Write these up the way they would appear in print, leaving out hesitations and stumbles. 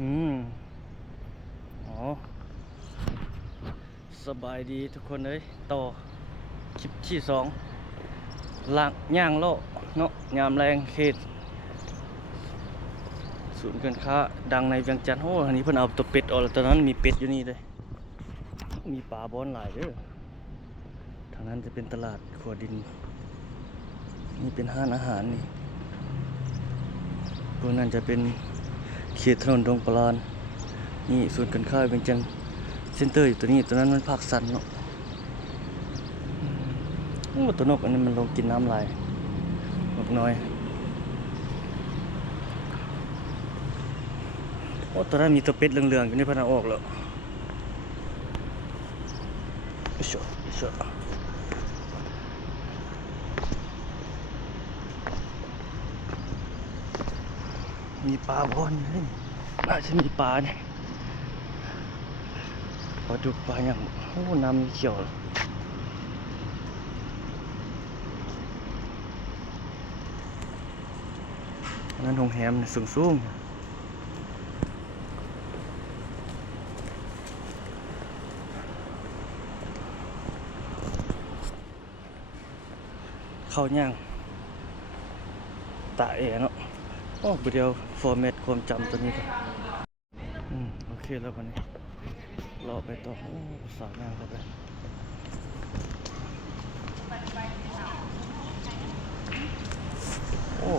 อืมอ๋อสบายดีทุกคนเลยต่อคลิปที่สองล่างย่างโลเนาะยามแรงเขตศูนย์การค้าดังในเวียงจันทร์โอ้อันนี้เพิ่นเอาตัวเป็ดออกแล้วตอนนั้นมีเป็ดอยู่นี่เลยมีปลาบอนหลายเด้อทางนั้นจะเป็นตลาดขัวดินนี่เป็นห้านอาหารนี่พวกนั้นจะเป็นเขตถนนดงปลานนี่ศูนย์การค้าเวียงจันทร์เซ็นเตอร์อยู่ตัวนี้ตัวนั้นมันภาคสันเนาะตัวนกอันนี้มันลงกินน้ำลายนกน้อยโอ้ตัวนั้นมีตัวเป็ดเหลืองๆอยู่ในพนักออกแล้วเฉอะเฉอะมีปลาบอนเลยน่าจะมีปลาเนี่ยปลาดุกปลาอย่างโอ้น้ำเขียวนั่นโรงแรมสูงเข้าย่างตาแอเนาะโอ้เดียวฟอร์แมตความจำตัวนี้ก่อนโอเคแล้ววันนี้รอไปต่อโอ้สาวงามเข้าไปโอ้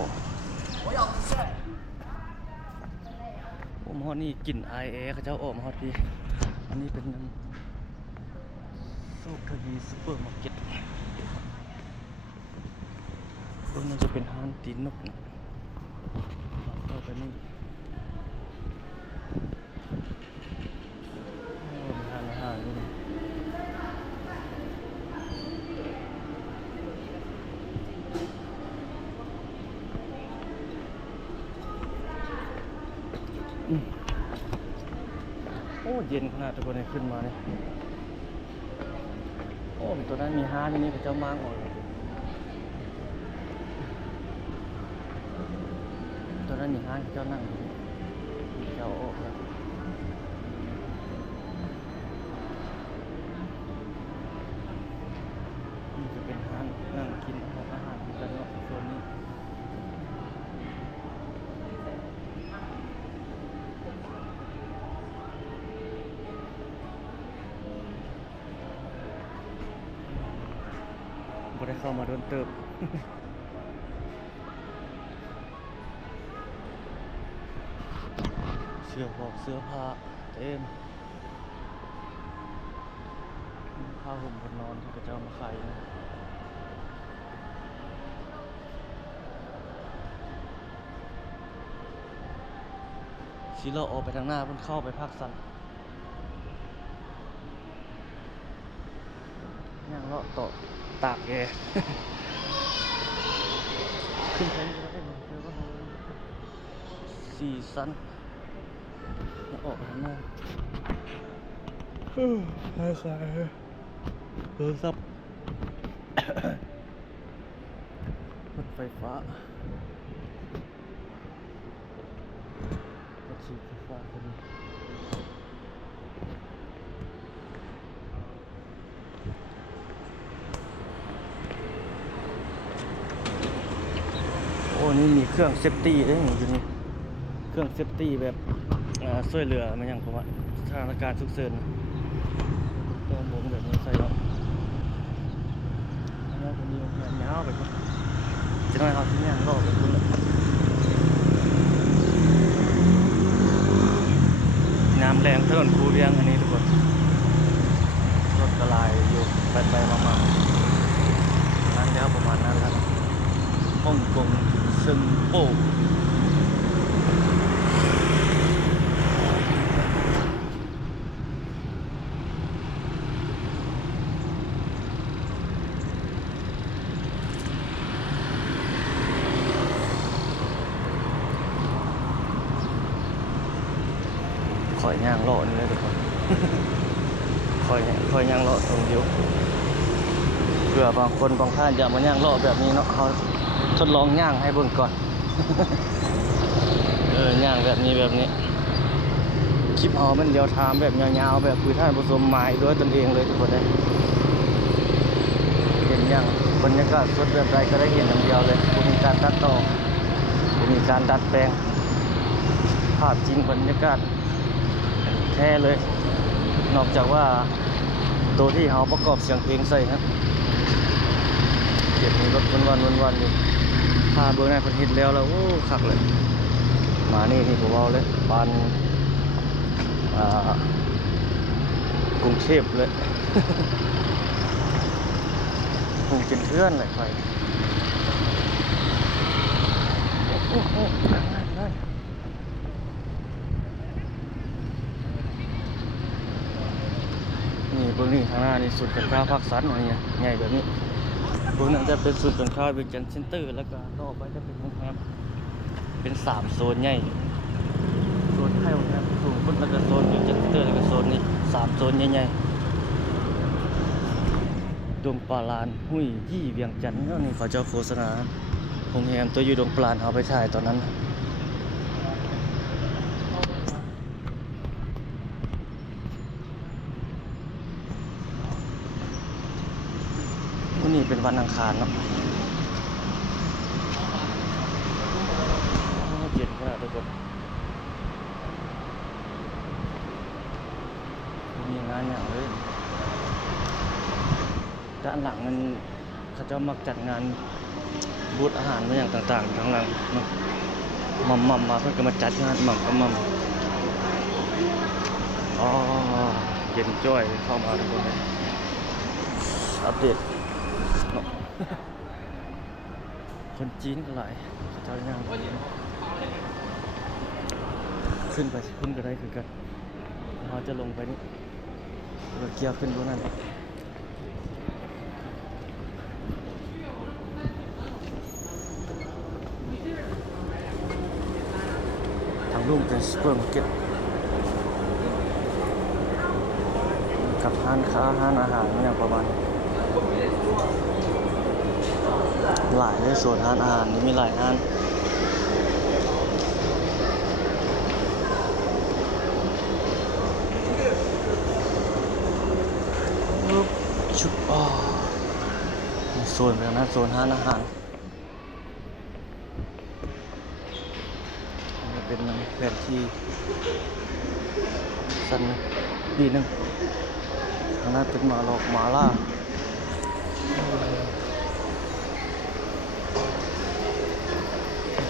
มาฮอดนี่กลิ่นไอแอเขาเจ้าออกมาฮอดพี่อันนี้เป็นโชคทวีซุปเปอร์มาร์เก็ตตรงนั้นจะเป็นห้างตีนนกนะต่อไปนี่มีห้างอาหารด้วยนะโอ้เย็นขนาดทุกคนขึ้นมาเนี่ยโอ้ตัวนั้นมีห้างนี่พระเจ้ามางออกตัวนั้นมีห้างพระเจ้านั่งเจ้าออกแล้วนี่จะเป็นห้างนั่งกินอาหารกันเนาะส่วนนี้บ่ได้เข้ามาโดนเติบเสื้อผ้าเต็มผ้าห่มบนนอนที่พระเจ้ามาขายนะสีเราออกไปทางหน้ามันเข้าไปภาคสันย่างเลาะต่อตากแกขึ้นไปนี่ก็ได้เจอว่าสี่สันออกไปทางหน้าหายขายโทรศัพท์รถไฟฟ้ารถไฟฟ้าพอดีโอ้นี่มีเครื่องเซฟตี้ด้วยอยู่นี่เครื่องเซฟตี้แบบช่วยเหลือมันอย่างผมว่าสถานการณ์ฉุกเฉินตัวผมแบบนี้ใส่แล้วอันนี้ผมมีแขนยาวไปก่อนจะน้อยเขาที่นี่รอไปคุณเลยน้ำแรงถนนคูเวียงอันนี้ทุกคนรถกระลายอยู่ไปมานั่นแล้วประมาณนั้นแล้วฮ่องกงซึงโป้คอยย่างเลาะนี่เลยทุกคนคอยย่างเลาะตรงเดียวเผื่อบางคนบางท่านอยากมาย่างเลาะแบบนี้เนาะเขาทดลองย่างให้เบิ่งก่อนย่างแบบนี้ คลิปเอามันเดียวทามแบบยาวๆแบบคือท่านผู้ชมหมายด้วยตนเองเลยทุกคนเลยเห็นอย่างบรรยากาศสดแบบใดก็ได้เห็นอย่างเดียวเลยบ่มีการตัดต่อบ่มีการดัดแปลงภาพจริงบรรยากาศแท้เลยนอกจากว่าตัวที่เขาประกอบเสียงเพลงใส่ครับเก็บมีรถวันๆอยู่ถ้าเบื้องในประเทศแล้วโอ้คักเลยมานี่ผมเอาเลยปานกรุงเทพเลย คงเป็นเพื่อนเลยใครนี่เบื้องนี้ข้างหน้านี่สุดการค้าภาคสันอะไรเงี้ยใหญ่แบบนี้เบื้องนั้นจะเป็นสุดการค้าเวียงจันทร์เซ็นเตอร์แล้วก็ต่อไปจะเป็นโรงแรมเป็น3โซนใหญ่โซนไทยโรงแรมสูงขึ้นแล้วก็โซนเวียงจันทร์เซ็นเตอร์แล้วก็โซนนี้3โซนใหญ่ๆดงปลาลานหุ้ยยี่เวียงจันทร์แล้วนี่เขาจะโฆษณาโรงแรมตัวอยู่ดงปลาลเอาไปถ่ายตอนนั้นวันนี้เป็นวันอังคารเนาะเย็นขนาดทุกคนมีงานอย่างเลยด้านหลังมันเขาจะมักจัดงานบูธอาหารมาอย่างต่างๆทั้งหลังเนาะมัมมาเพื่อจะมาจัดงานหม่ำกับมัมอ๋อเย็นจ้อยเข้ามาทุกคนเลยอัปเดตเนาะ คนจีนก็หลายเขาเจ้าย่างขึ้นไปขึ้นก็ได้คือกันเราจะลงไปนี่เราเกียร์ขึ้นบนนั้นทางลุ่มเป็นซูเปอร์มาร์เก็ตกับร้านค้าร้านอาหารอย่างประมาณหลายเลยส่วนร้านอาหารนี่มีหลายร้านชุดโซนแบบนั้นโซนร้านอาหารนี่เป็นแผนที่สันดีนึงทางนั้นเป็นมาลอกมาล่า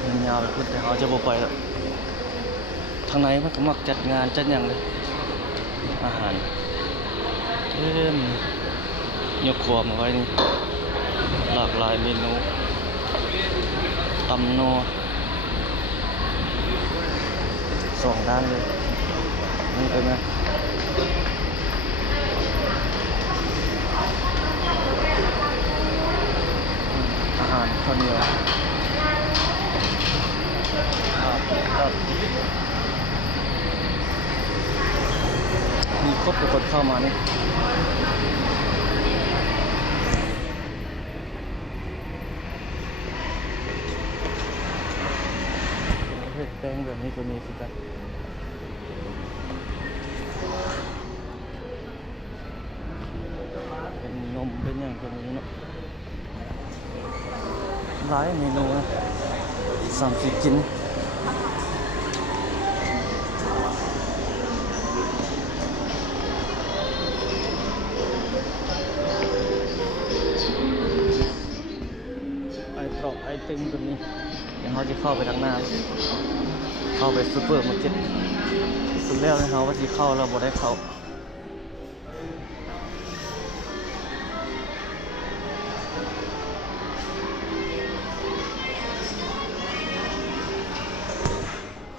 มันยาวไปพุ่นแต่เขาจะบ่ไปแล้วทางในมันก็มักจัดงานจัดอย่างเลยอาหารเต็มยกครัวมาไว้นี่หลากหลายเมนูตำนัว2 ด้านเลยนี่เป็นไงอาหารข้าวเหนียวครับมีครบทุกคนเข้ามานี่แป้งแบบนี้ก็มีสิกันเป็นนมเป็นอย่างตัวนี้เนาะหลายเมนูนะ30 ชิ้นไอติมตัวนี้เดี๋ยวเขาจะเข้าไปทางหน้าเข้าไปซูเปอร์มาร์เก็ตสุดแล้วนะเขาว่าที่เข้าเราบ่ได้เข้า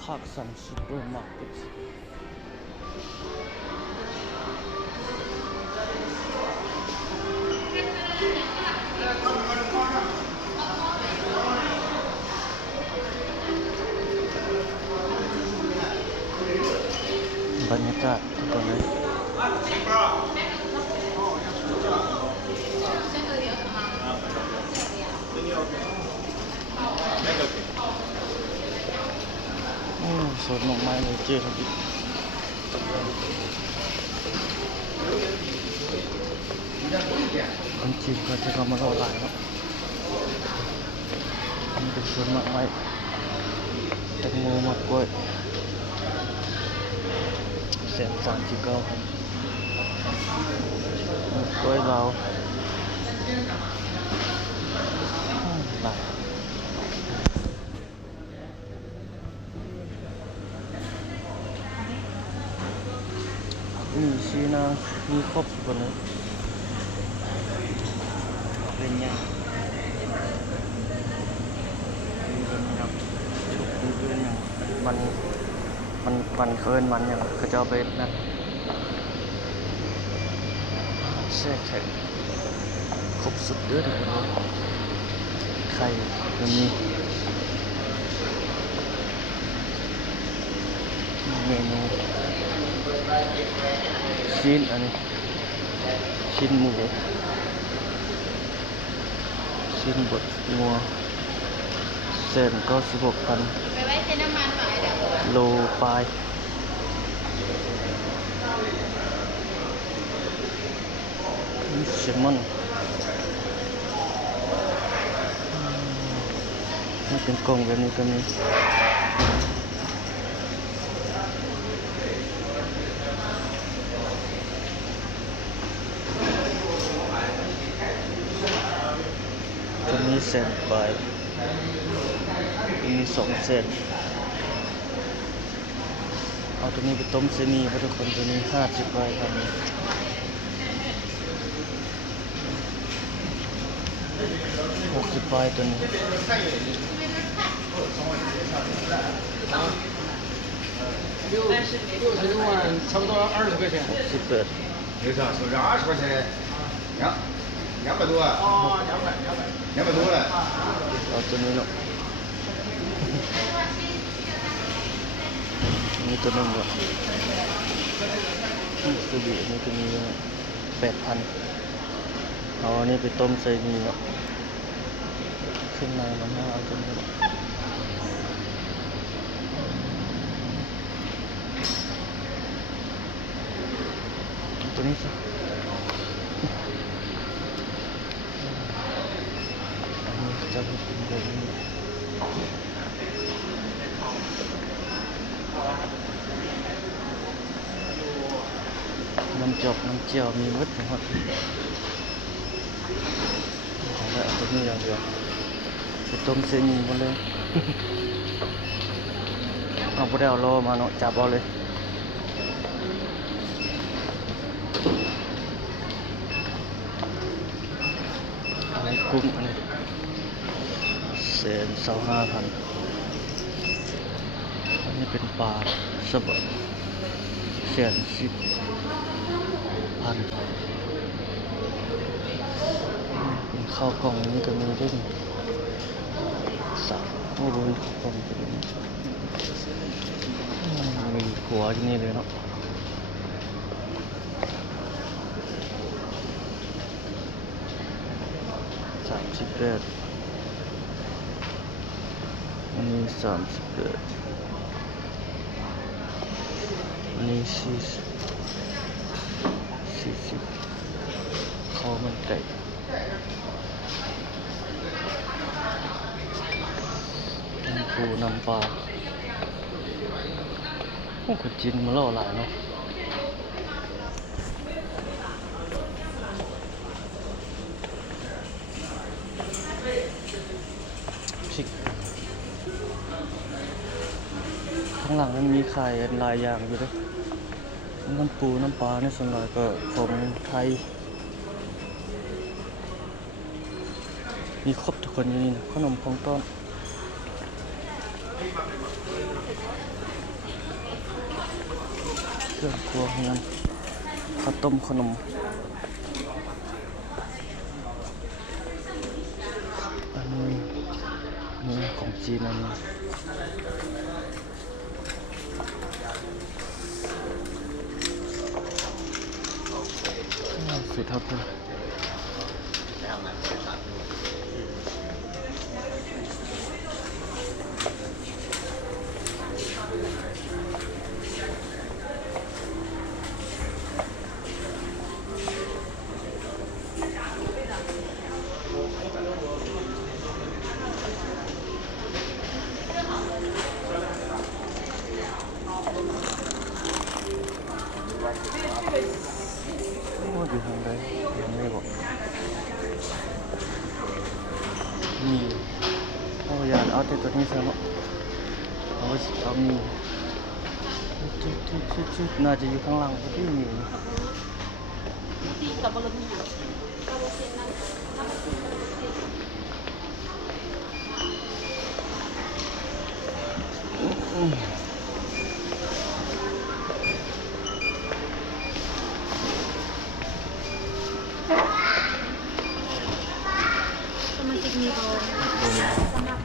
ภาคสันซูเปอร์มาร์เก็ตบรรยากาศทุกคนเลยสดมากๆเลยเจ๊ทับทิม คนจีนเขาจะเข้ามาล่อหลายครับนี่เป็นสวนมะไม้แตงโมมะกล้วย139ครับมะกล้วยลาวหลายมีชีนามีครบคนนึงเป็นยังมีเป็นยังชุกมีเป็นยังมันเคินมันยังเขาจะเอาไปนั่นแช่แข็งครบสุดเด้อทุกคนไข่ก็มีเมนูชิ้นอันนี้ชิ้นหมูชิ้นบดงัว196,000ไปไว้ใช้น้ำมันหน่อยเดี๋ยว โลปลายเซลมอนนี่เป็นกล่องแบบนี้ก็มีตัวนี้100,000ปลายมี200,000เอาตัวนี้ไปต้มเซนีเพราะทุกคนตัวนี้50 ปลายครับ60 ปลายตัวนี้60万，差不多20块钱。68为啥？说是20块钱，200多。哦，200多了。 เอาตัวนี้เนาะนี่ตัวนึงเนาะสุบินี่ตัวนี้8,000เอาอันนี้ไปต้มใส่นี่เนาะขึ้นในมันน่าเอาตัวนี้เนาะตัวนี้สิอันนี้จะเป็นแบบนี้น้ำจอกน้ำเจียวมีหมดนะครับเอาละตัวนี้อย่างเดียวไปต้มเส้นหมี่หมดเลย เอาไปเอาโลมาเนาะจับเอาเลยอันนี้กุ้งอันนี้125,000อันนี้เป็นปลาสบะ110,000เป็นข้าวกล่องนี้ก็มีด้วย3โอ้โหข้าวกล่องเป็นมีหัวที่นี่เลยเนาะ38อันนี้38อันนี้40ข้าวมันไก่น้ำปูน้ำปลาโอ้คนจีนมาเล่าหลายเนาะพริกข้างหลังมันมีขายหลายอย่างอยู่ด้วยน้ำปูน้ำปลาในส่วนใหญ่ก็ของไทยมีครบทุกคนอยู่นี่นะขนมของต้นเครื่องครัวของนั้นข้าวต้มขนมอันนี้นี่ของจีนอันนี้สุดท้าย โอ้อยู่ทางใดทางไหนบอกมีโอ้ยานเอาแต่ตัวนี้ซะเนาะเอามีชุดน่าจะอยู่ข้างหลังพอดีมี ที่กับบรมี สมาชิกมีโบสำหรับ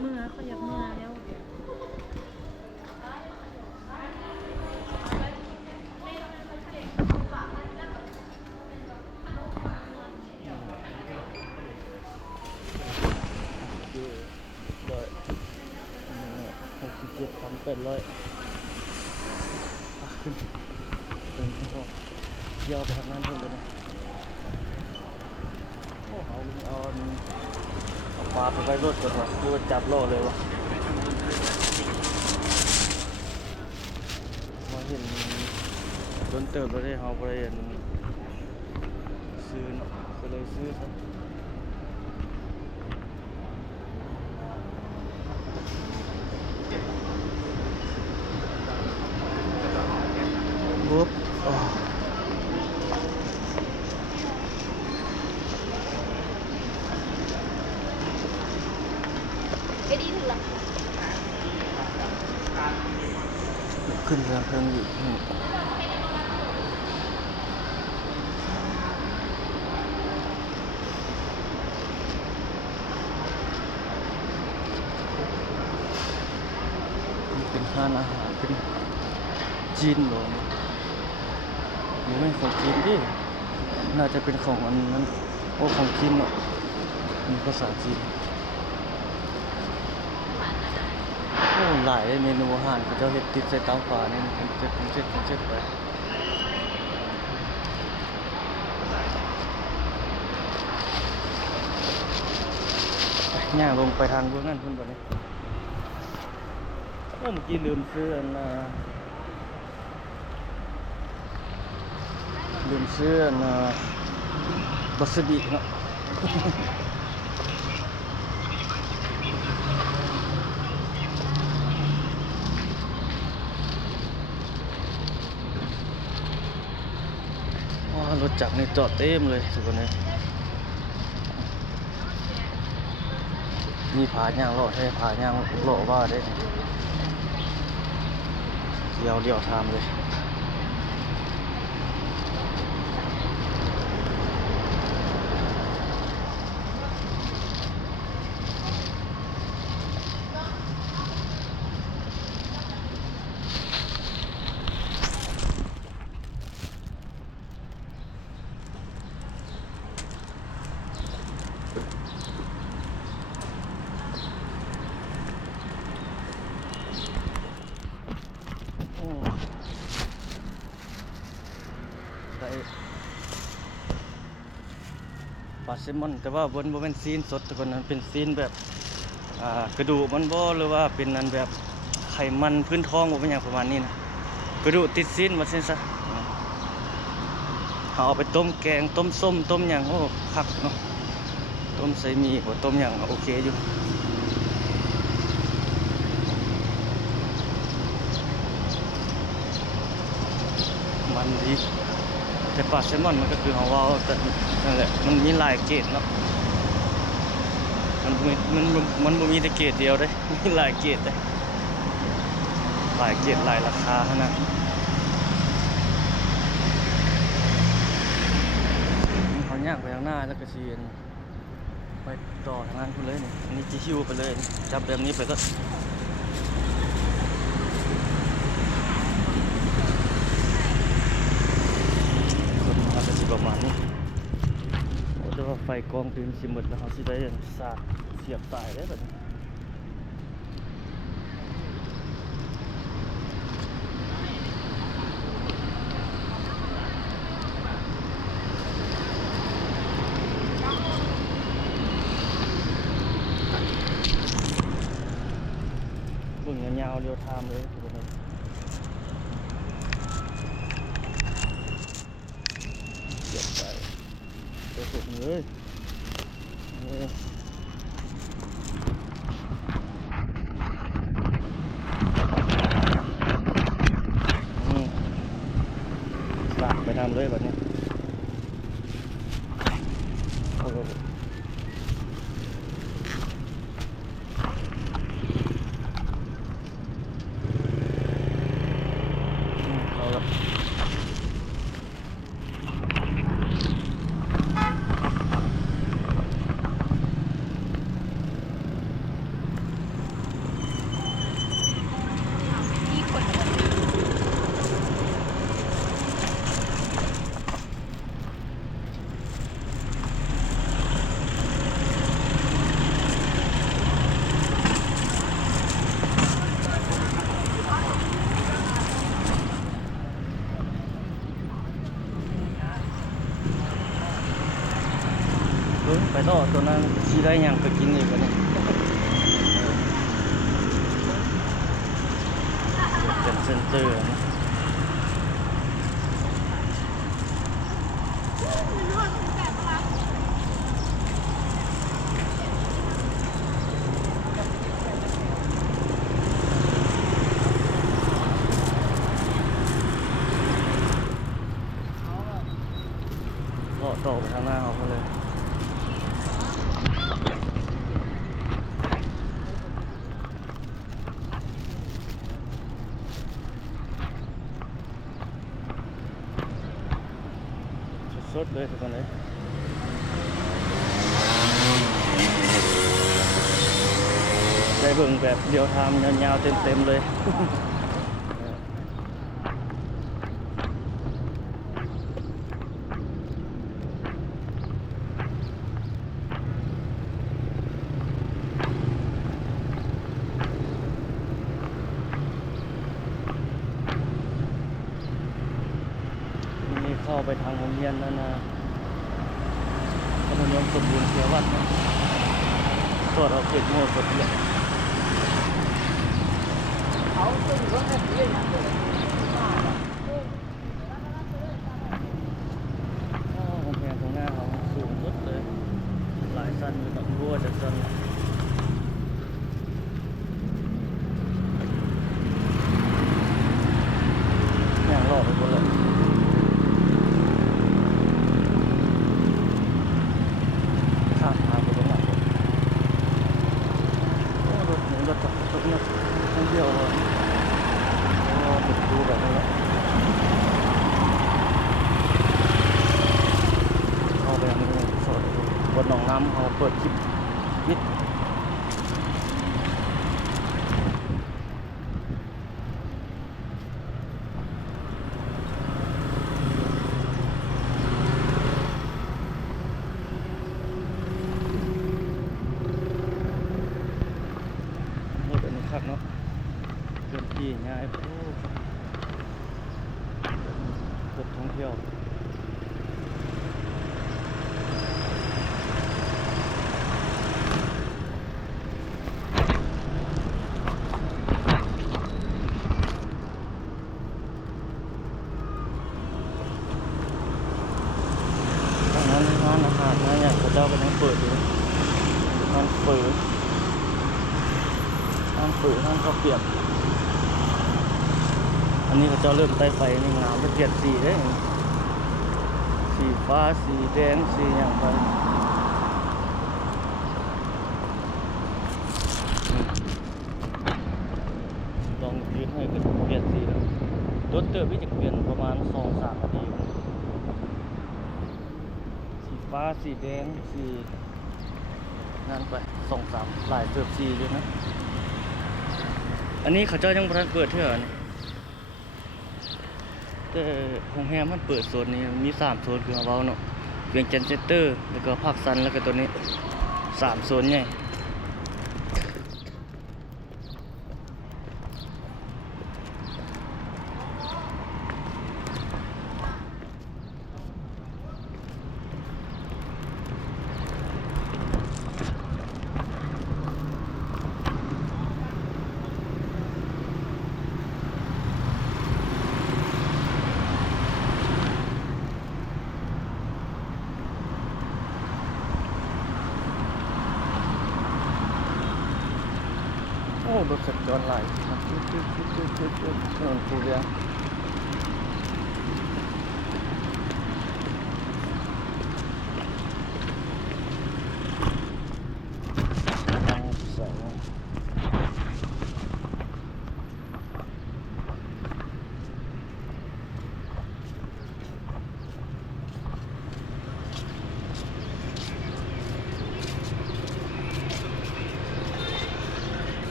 เมื่อเขาอยากเมื่อแล้ว 67,800ขึ้นเป็นที่พอยาวไปทางนั้นเพิ่มเลยนะโอ้เอาปลาไปไว้รถก่อนวะคือว่าจับล่อเลยวะมาเห็นโดนเติบแล้วได้เขาไปซื้อเนาะก็เลยซื้อซะปุ๊บไอ้ดีถึงละ ขึ้นเรือเพลิงอยู่นี่เป็นร้านอาหารเป็นจีนเหรอนี่ไม่ของจีนดิน่าจะเป็นของอันนั้นโอ้ของจีนเนาะมีภาษาจีนโอ้หลายเลยเมนูอาหารเขาจะเฮ็ดติดใส่เตาฝาเนี่ยเป็นเซ็ตไปย่างลงไปทางพวกนั้นพุ่นบ่เนี่ยเมื่อกี้ลืมซื้ออันบัสบิเนาะ ว้ารถจักรนี่จอดเต็มเลยทุกคนเลยมีผาย่างเลาะใช่ผาย่างเลาะว่าได้เดียวทามเลยปลาแซลมอนแต่ว่าบนเป็นซีนสดแต่คนนั้นเป็นซีนแบบกระดูกมันบ่หรือว่าเป็นอันแบบไขมันพื้นท้องบ่เป็นอย่างประมาณนี้นะกระดูกติดซีนมาเส้นซะเอาไปต้มแกงต้มส้มต้มอย่างโอ้คักเนาะต้มใส่หมี่บ่ต้มอย่างโอเคอยู่มันดีแต่ปลาแซลมอนมันก็คือเขาว่าแต่นั่นแหละมันมีหลายเกรดเนาะมันบ่มีแต่เกรดเดียวได้มีหลายเกรดเลยหลายเกรดหลายราคาขนาดเขาย่างไปข้างหน้าแล้วก็ชี้ไปต่อทางนั้นพุ่นเลยนี่อันนี้จิฮิวไปเลยจับแบบนี้ไปก็ กองตื่นสิหมดแล้วเขาสิได้สาดเสียบสายได้แบบนี้เบิ่งยาวๆเรียวไทม์เลยทุกคนเสียบสายเดี๋ยวสุดเลยลากไปทำเลยแบบนี้โอ้โหเอาละไปต่อตัวนั้นชีได้ยังไปกินอีกวันนี้เป็นเซนเตอร์นะก็ต่อไปข้างหน้าเขาก็เลยสดเลยทุกคนเลยได้เบิ่งแบบเดียวทำยาวๆเต็มๆเลยนี่เข้าไปทางโรงเรียนแล้วนะถนนสมบูรณ์เสียวัดนะตรวจเอาเขตโม่ตรวจเรียนกำแพงตรงหน้าเขาสูงสุดเลยหลายสั้นอยู่ต้องรั่วจะสั้นอย่างรอดไปหมดเลยข้ามทางไปตรงไหนโอ้รถนี้รถจักรยานท่องเที่ยวเลยติดดูแบบนี้แหละเข้าไปยังนี้สดบนหนองน้ำเขาเปิดคลิปนิดเนาะเคลื่อนที่ง่ายรถท่องเที่ยวทางนั้นร้านอาหารนะอย่างพระเจ้าก็ยังเปิดอยู่ร้านเปิดห้างข้าวเปียกอันนี้เขาจะเริ่มใต้ไฟนี่งามเป็นเปลี่ยนสีเลยสีฟ้าสีแดงสีอย่างไรลองยืดให้ก็เปลี่ยนสีแล้วรถเติมพี่จะเปลี่ยนประมาณ 2-3 นาทีสีฟ้าสีแดงสีนั่นไป 2-3 หลายเติมสีอยู่นะอันนี้เขาเจ้ายังบ่ทันเปิดเท่านี่แต่โรงแรมมันเปิดโซนนี้มี3โซนคือเว้าเนาะ วียงจันทน์เซ็นเตอร์แล้วก็ภาคซันแล้วก็ตัวนี้3โซนใหญ่โอ้รถสัญจรหลายครับถนนปูเรียงทางแสง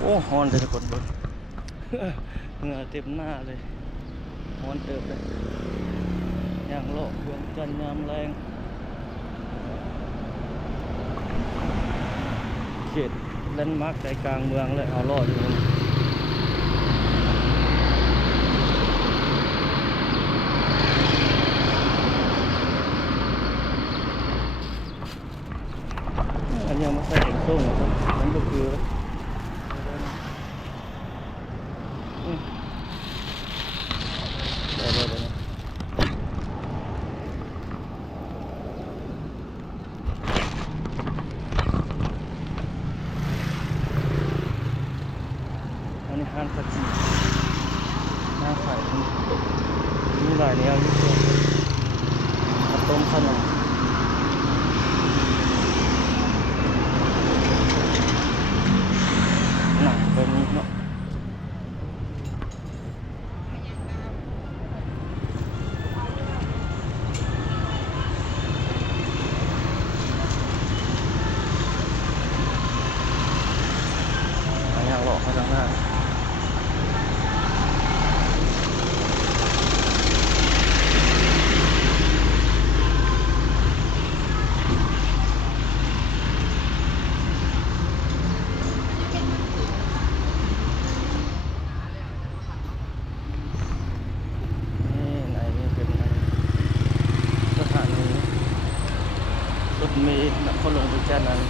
โอ้ฮอนเลยทุกคนเบิ่ง เหงื่อเต็มหน้าเลยฮอนเติบเลยอย่างโลกเวียงจันทน์ยามแรงเขตแลนด์มาร์คใจกลางเมืองเลยเอาล่ออยู่อันนี้มาใส่เด็กส้มครับนั่นก็คือได้อันนี้ห้างขจีหน้าขายมีหลายแนวอยู่ตัวข้าวต้มขนมหนังแบบนี้เนาะอันนี้หลอกเขาทางหน้าสถานีรถเมล์นครหลวงวิจารณ์นั้น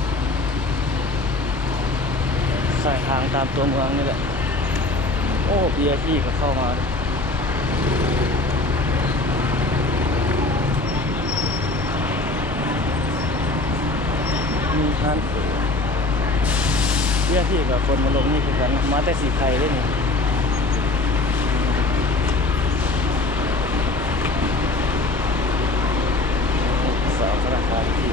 สายทางตามตัวเมืองนี่แหละโอ้เบียร์ที่ก็เข้ามามีทานสูเบียร์ที่กับคนมาลงนี่คือกันมาแต่สีไข่ด้วยนี่สาวธนาคารที่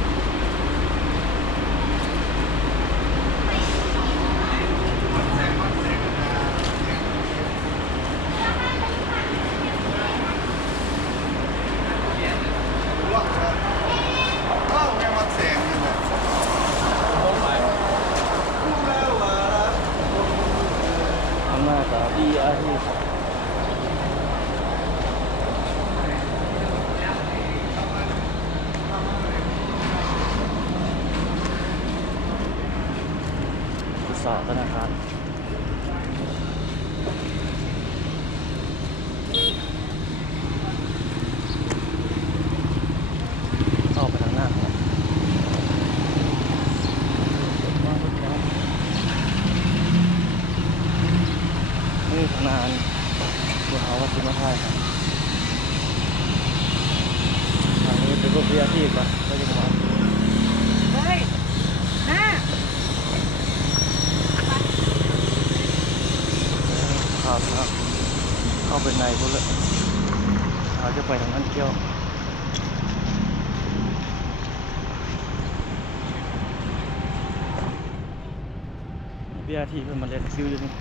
ข้างหน้ากับเบียร์ที่สาวธนาคารเข้าไปทางหน้าครับนี่ทางนานบัวขาววัดสิมาไทยครับทางนี้เป็นพวกเบียร์ที่ก่อนก็จะมา เฮ้ยน้า ครับเข้าไปในพุ่นเลยเขาจะไปทางนั้นเที่ยวเบียร์ที่เพิ่นมาเล่นคิวอยู่นี่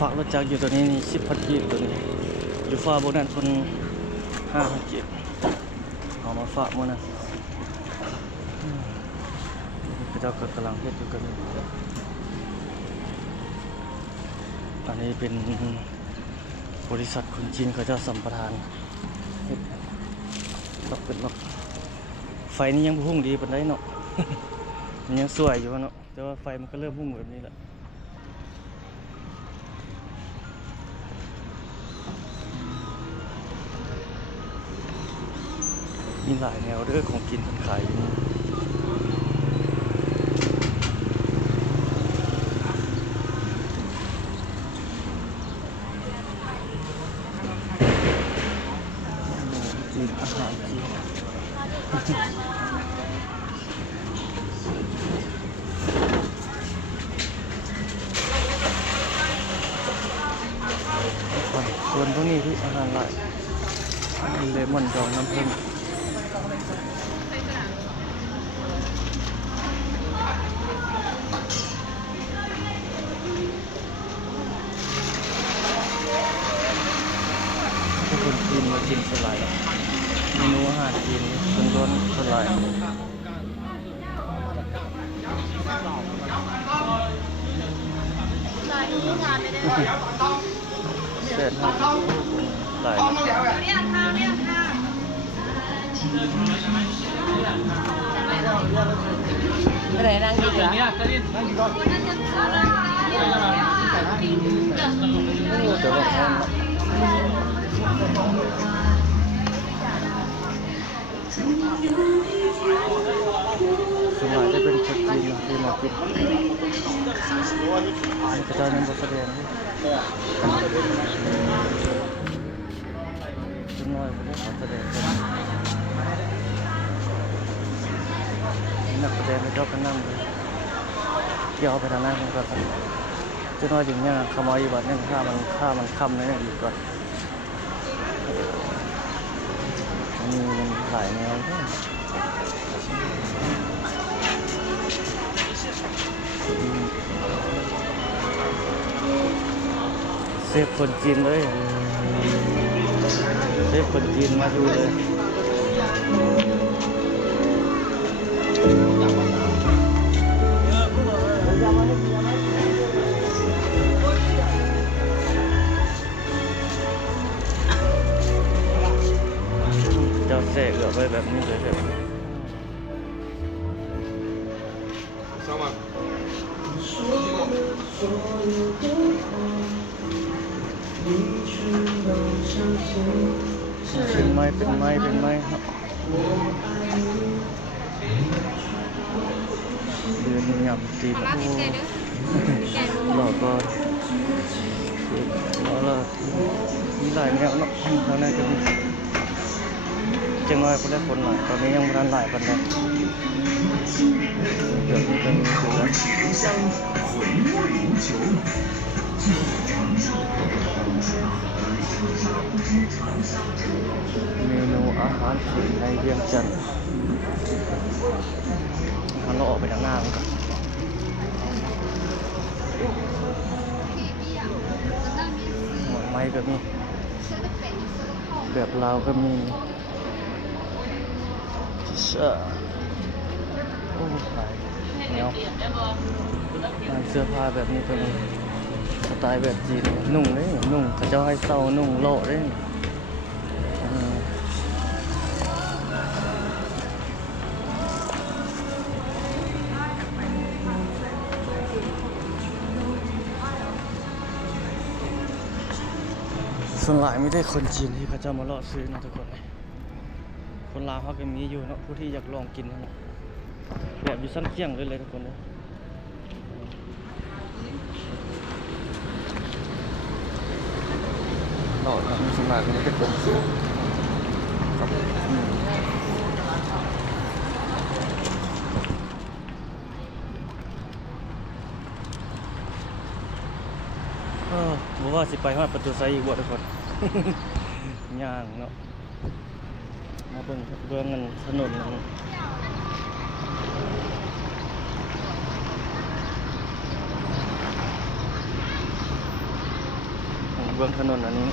ฝากรถจักรอยู่ตัวนี้นี่10,000 กีบตัวนี้อยู่ฟ้าบนนั้นคน5,000 กีบเอามาฝากมื้อนั้นเจ้าก็กำลังเฮ็ดอยู่กันอันนี้เป็นบริษัทคนจีนเขาเจ้าสัมปทานเฮ็ดล็อกเป็นล็อกไฟนี่ยังบ่หุ่งดีปานใดเนาะ มันยังสวยอยู่เนาะแต่ว่าไฟมันก็เริ่มหุ่งแบบนี้แหละมีหลายแนวเด้อของกินคนขายอยู่จีนอาหารจีนส่วนพวกนี้ที่อาหารหลายเลมอนดองน้ำผึ้งทุกคนกินมากินสลายเมนูอาหารจีนเป็นร้อนสลายเสร็จแล้วหลายอะไรนั่งอยู่เหรอเดี๋ยวเราทำส่วนใหญ่จะเป็นคนจีนที่มากินกระจายในบทแสดงจำนวนผู้แสดงนักแสดงเจ้ากันนั่งเลยเกี่ยวไปทางหน้าของกันจำนวนอย่างเงี้ยขโมยบัตรเนี่ยค่ามันค่ำเลยเนี่ยอีกก่อนมีหลายแนวเซฟคนจีนเลยเซฟคนจีนมาดูเลยเจ้าเสกเหลือไปแบบนี้เลย上吗？เป็นไม้ครับเดือนหยำจีนเราก็แล้วมีหลายแนวเนาะข้างในจะมีจังน้อยคนได้คนหลายตอนนี้ยังไม่ทันหลายคนเลยเดี๋ยวนี้เป็นเสือเมนูอาหารจีนในเวียงจันทร์เราออกไปทางหน้ามันก่อนหมดไม้ก็มีแบบลาวก็มีโอ้หลายแนวเสื้อผ้าแบบนี้ก็มีสไตล์แบบจีนนุ่งเลยนุ่งเขาจะให้เศร้านุ่งโลดเลยส่วนหลายไม่ได้คนจีนที่เขาจะมาเลาะซื้อนะทุกคนคนลาวเขาก็มีอยู่เนาะผู้ที่อยากลองกินนะแบบอยู่สั้นเกี้ยงเลยทุกคนเลยเราทำสมัครมันจะกลมสูงบอกว่าสิไปฮอดประตูไซอีกบ่ทุกคน ย่างเนาะมาเบิ่งเงินถนน เบื้องถนนอันนี้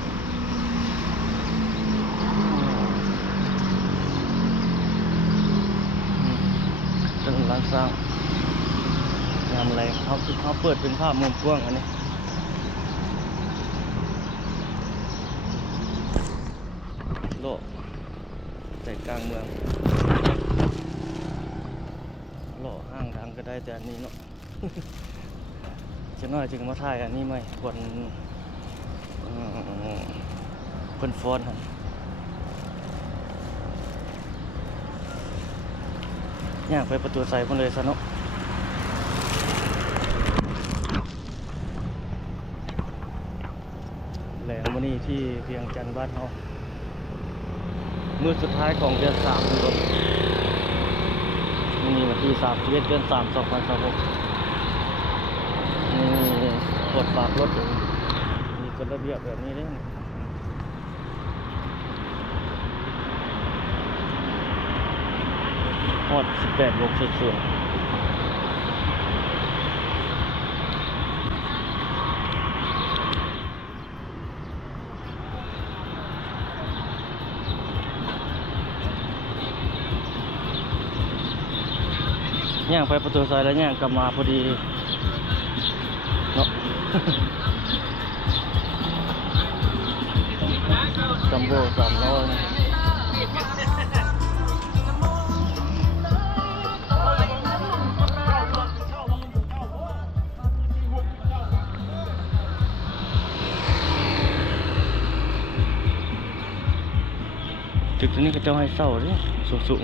ถนนล้านสร้างงามอะไรเขาเปิดเป็นภาพมุมกว้างอันนี้โลกใจกลางเมืองโลกห้างทางก็ได้แต่อันนี้เนาะ จะน้อยจึงมาถ่ายอันนี้ไหมคนฟ้อนครับย่างไปประตูใส่คนเลยซะเนาะแหล่งวันนี้ที่เวียงจันทร์บ้านเรามื้อสุดท้ายของเดือน3ทุกคนนี่วันที่31เดือน3 2026นี่กดฝากรถอยู่มีกฎระเบียบแบบนี้เลยฮอด18 บกสุดย่างไปประตูซอยแล้วย่างกลับมาพอดีเนาะ จัมโบ้300นะตึกตัวนี้ก็เจ้าให้เศร้าเลยสูง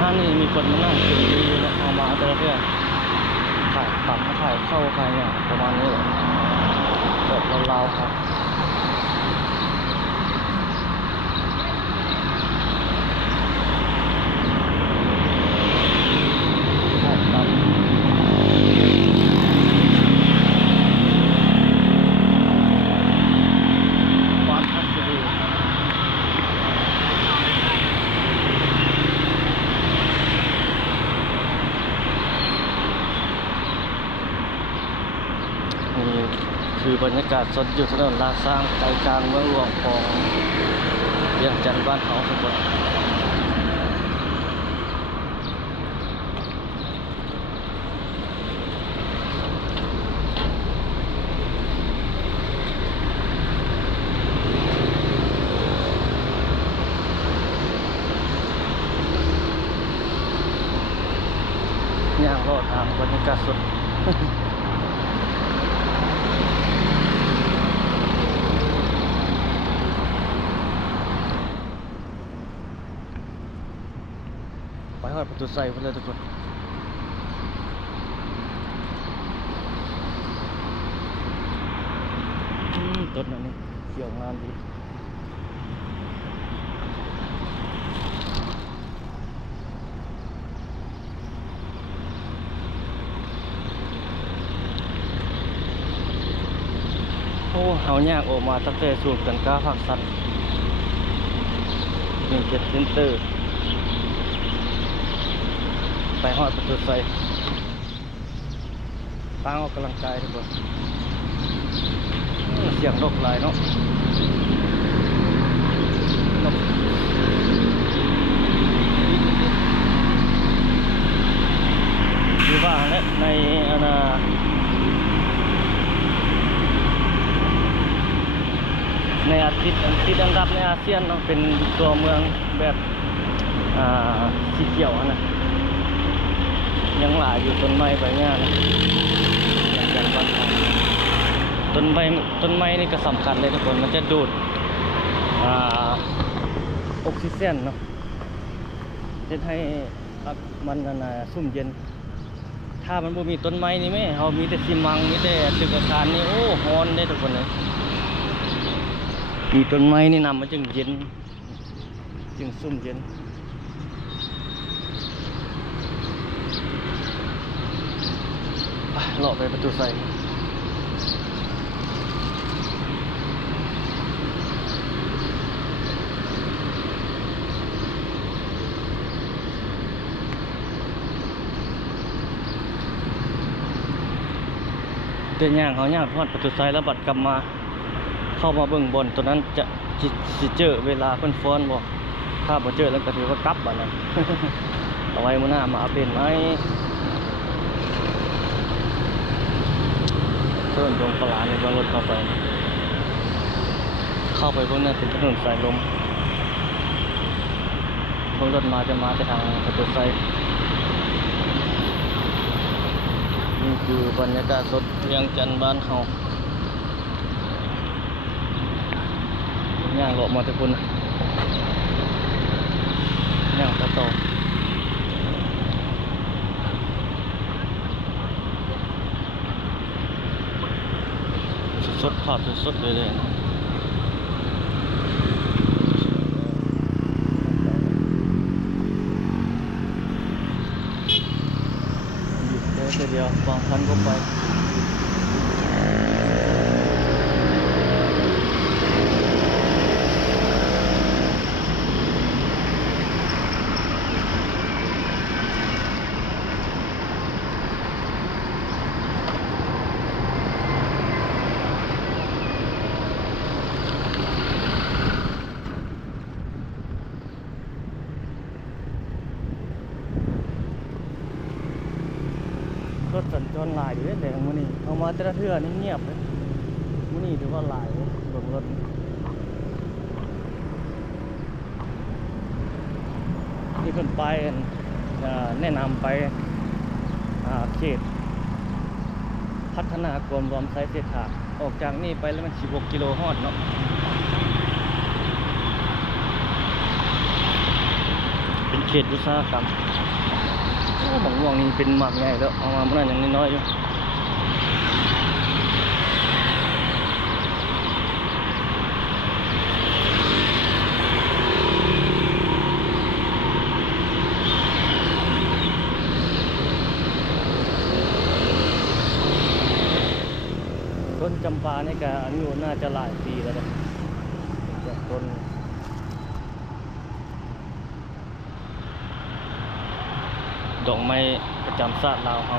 ถ้านี่มีคนมานั่งกินดีนะเอามาแต่ละเพื่อนขายตับขายเข้าขายเนี่ยประมาณนี้เลยแบบราวๆครับขายตับวัดทัศนีนี่คือบรรยากาศสดอยู่ถนนลาดสร้างใจกลางเมืองหลวงของเวียงจันทร์บ้านเขาทุกคนย่างรอดทางบรรยากาศสด ไปหอดประตูใส่ไปเลยทุกคนต้นอันนี้เขียวงามดีโอ้เฮาแยกออกมาตั้งแต่สูบกันก้าผักสัตว์17 เซนเตอร์ไปหอดประตูใส่ตั้งออกกำลังกายทุกคนเสียงนกหลายเนาะนกดีว่าและในในติดอันดับในอาเซียนเนาะเป็นตัวเมืองแบบสีเขียวนะยังหลายอยู่ต้นไม้ใบหญ้านะอย่างบ้านเราต้นไม้นี่ก็สำคัญเลยทุกคนมันจะดูดออกซิเจนเนาะจะให้มันซุ่มเย็นถ้ามันบ่มีต้นไม้นี่แม่เขามีแต่ซีมังมีแต่ตึกอาคารนี่โอ้ฮ้อนได้ทุกคนเลยมีต้นไม้นี่นำมันจึงเย็น จึงซุ่มเย็นไปเลาะไปประตูใส่เดินย่างเขาย่างทอดประตูไซแล้วบัดกลับมาเข้ามาเบิ่งบนตัวนั้นจะสิเจอเวลาเพิ่นฟ้อนบ่ถ้าบ่เจอแล้วก็ถือว่ากลับบัดนั้น เอาไว้มื้อหน้ามาอัปเดตไหมเพิ่นดงปลาในบางรถเข้าไปเบิ่งนั่นเป็นถนนสายลมเบิ่งรถมาจะมาทางประตูไซนี่คือบรรยากาศสดเวียงจันทร์บ้านเฮาย่างเลาะมาทุกคนนะย่างตะโตสดๆภาพสดๆเลยนะเดี๋ยวบางคันก็ไปรถสัญจรหลายอยู่แต่มื้อนี้เอามาแต่ละเทื่อนี่เงียบเลยมื้อนี้ถือว่าหลายเบิ่งรถนี่เพิ่นไปแนะนำไปเขตพัฒนากรมรวมไซต์เศรษฐาออกจากนี่ไปแล้วมัน16กิโลฮอดเนาะเป็นเขตอุตสาหกรรมหมองม่วงนี่เป็นหมากใหญ่แล้วเอามาเมื่อนั้นยังน้อยอยู่ต้นจำปานี่ก็อายุน่าจะหลายปีแล้วนะจากต้นดอกไม้ประจำชาติลาวเขา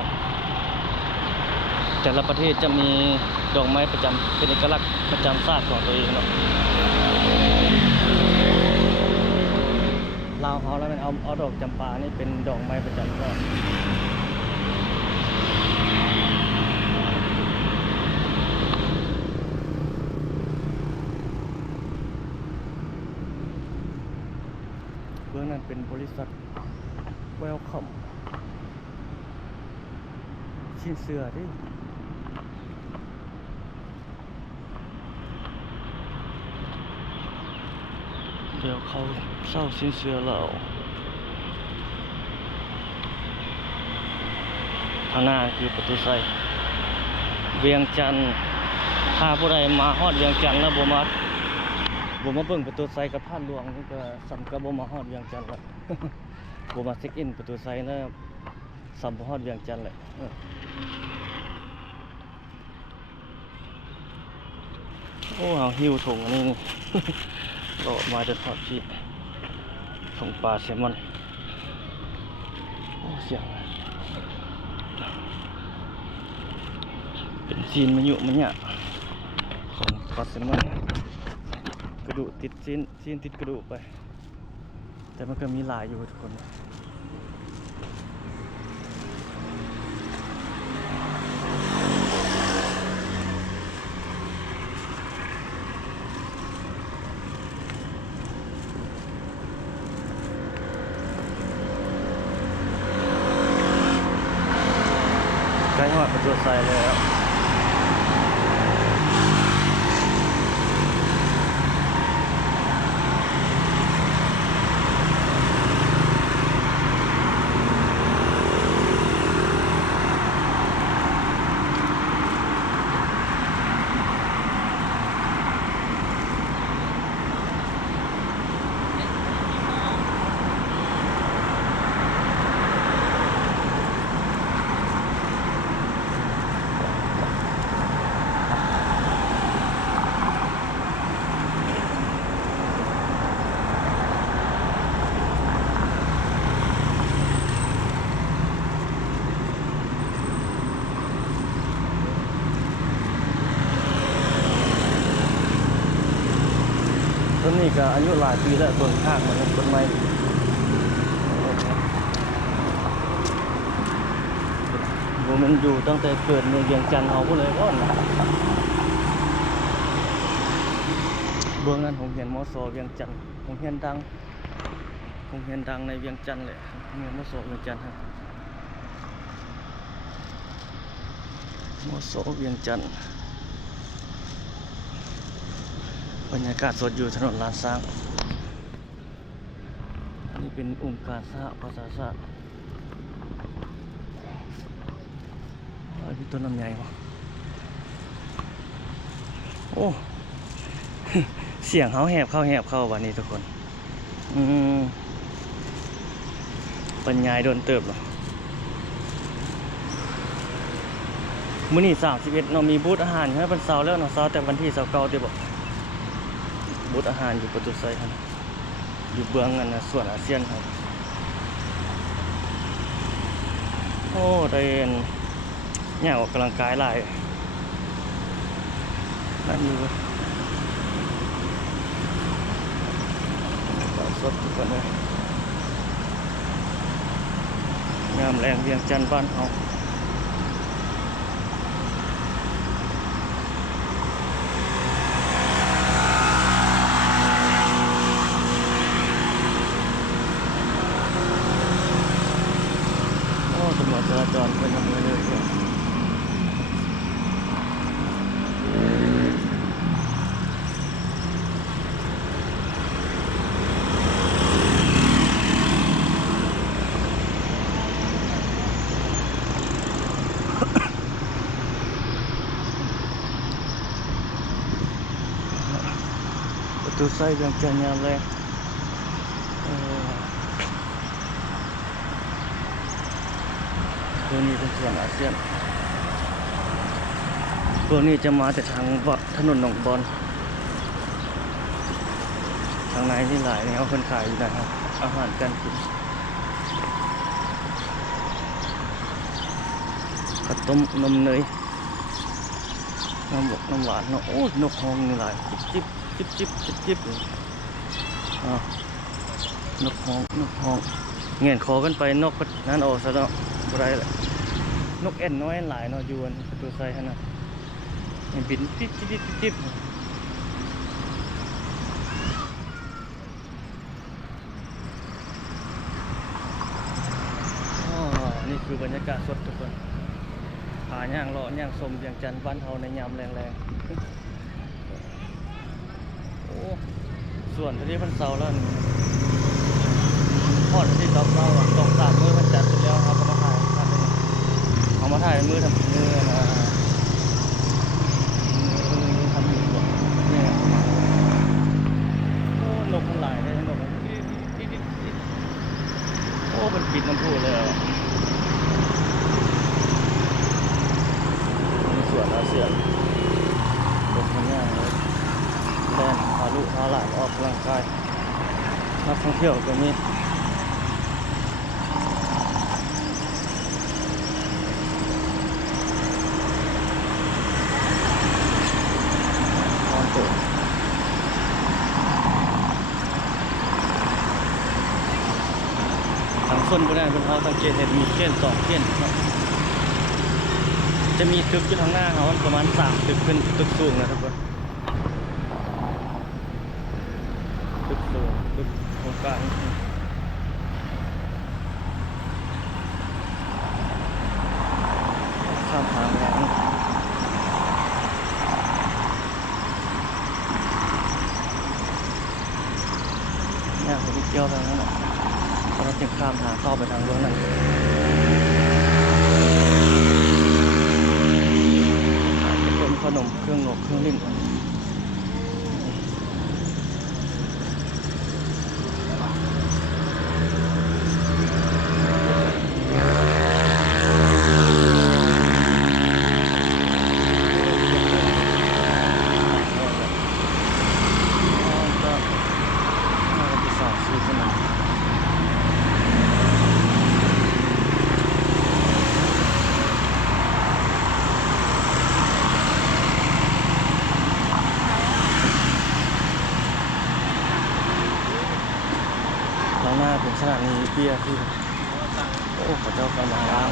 แต่ละประเทศจะมีดอกไม้ประจำเป็นเอกลักษณ์ประจำชาติของตัวเองเนาะลาวเขาแล้วมันเอาดอกจำปานี่เป็นดอกไม้ประจำชาติเบื้องนั้นเป็นบริษัทเวลคัมชิ้นเสือดิเดี๋ยวเขาเศร้าชิ้นเสือเราทางหน้าคือประตูไซเวียงจันทร์ถ้าผู้ใดมาฮอดเวียงจันทร์แล้วบ่มาเบิ่งประตูไซกับท่านหลวงนี่ก็สำกับบ่มาฮอดเวียงจันทร์ละบ่มาเช็คอินประตูไซแล้วสำบ่ฮอดเวียงจันทร์แหละโอ้เอาหิวถุงอันนี้ โหลดมาจะทอดชีถุงปลาแซลมอนโอ้เสียงเป็นซีนมันอยู่มันเนี่ยของปลาแซลมอนกระดูกติดซีนติดกระดูกไปแต่มันก็มีหลายอยู่ทุกคนใกล้หอดประตูไซเลยแล้ว นี่ก็อายุหลายปีแล้วต้นข้างมันเป็นต้นไม้ผมมันอยู่ตั้งแต่เกิดในเวียงจันทร์เอาพวกเลยก่อนนะเบื้องนั้นผมเห็นมอสเวียงจันทร์ผมเห็นดังในเวียงจันทร์เลยเมียมอสเวียงจันทร์ครับมอสเวียงจันทร์บรรยากาศสดอยู่ถนนลาดซางอันนี้เป็นองค์การสหประชาชาติมีต้นลำไยวะโอ้ เสียงเขาแหบเข้าวันนี้ทุกคนบรรยายโดนเติบหรอมื้อนี้31เนาะมีบูธอาหารให้วันเสาร์แล้วเนาะเสาร์แต่วันที่29ติบ่บูธอาหารอยู่ประตูไซครับอยู่เบื้องนั่นนะส่วนอาเซียนครับโอ้ได้เนี่ยออกกำลังกายหลายนั่นอยู่สดทุกคนเลยงามแรงเวียงจันทร์บ้านเฮาโอ้ตำรวจจราจรเป็นทำเลยประตูไซเวียงจันทร์ยามแรงตัวนี้เป็นส่วนอาเซียนตัวนี้จะมาแต่ทางถนนหนองบอนทางในนี่หลายแนวคนขายอยู่นะครับอาหารการกินข้าวต้มนมเนยน้ำบกน้ำหวานเนาะโอ้นกฮองนี่หลายจิ๊บเลยนกฮองเงี้ยขอกันไปนกนั้นออกซะแล้วอะไรแหละนกเอ็นน้อยหลายเนาะยวนตัวไซขนาดมันบินจิ๊บนี่คือบรรยากาศสดทุกคนหาย่างรอย่างสมเวียงจันทร์บ้านเฮาในยามแรงโอ้ส่วนที่พันเสาแล้วทอดที่เราต้องตามมือพันจันทร์เสร็จแล้วครับเอามาถ่ายมือทำมือนะทำมือเนี่ยโอ้นกมันหลายเลยนกมันโอ้มันปิดน้ำพุเลยมีส่วนอาเซียนรถมันง่ายเลยแล่นพาลูกพาหลานออกกำลังกายนักท่องเที่ยวก็มีทางส้นบนนั้นเป็นเขาสังเกตเห็นมีเส้น2เส้นจะมีตึกอยู่ทางหน้าเขาประมาณ3ตึกเป็นตึกสูงนะทุกคนตึกสูงตึกโครงการข้ามทางแรงเนี่ยผมไปเที่ยวทางนั้นเราจะข้ามทางเข้าไปทางนู้นนั่นเป็นขนมเครื่องนกเครื่องลิ้น เปียที่โอ้เขาเจ้ากำลังล้าง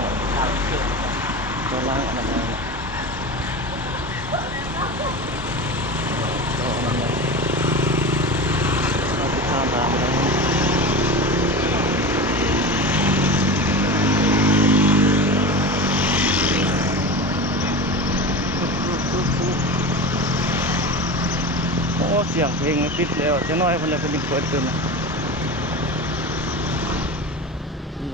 เจ้าล้างอันนั้นเลยเจ้าอันนั้นเลยเราไปข้ามทางไปแล้วโอ้เสียงเพลงติดแล้วจะน้อยคนละคนยิ่งเปิดเติมนะ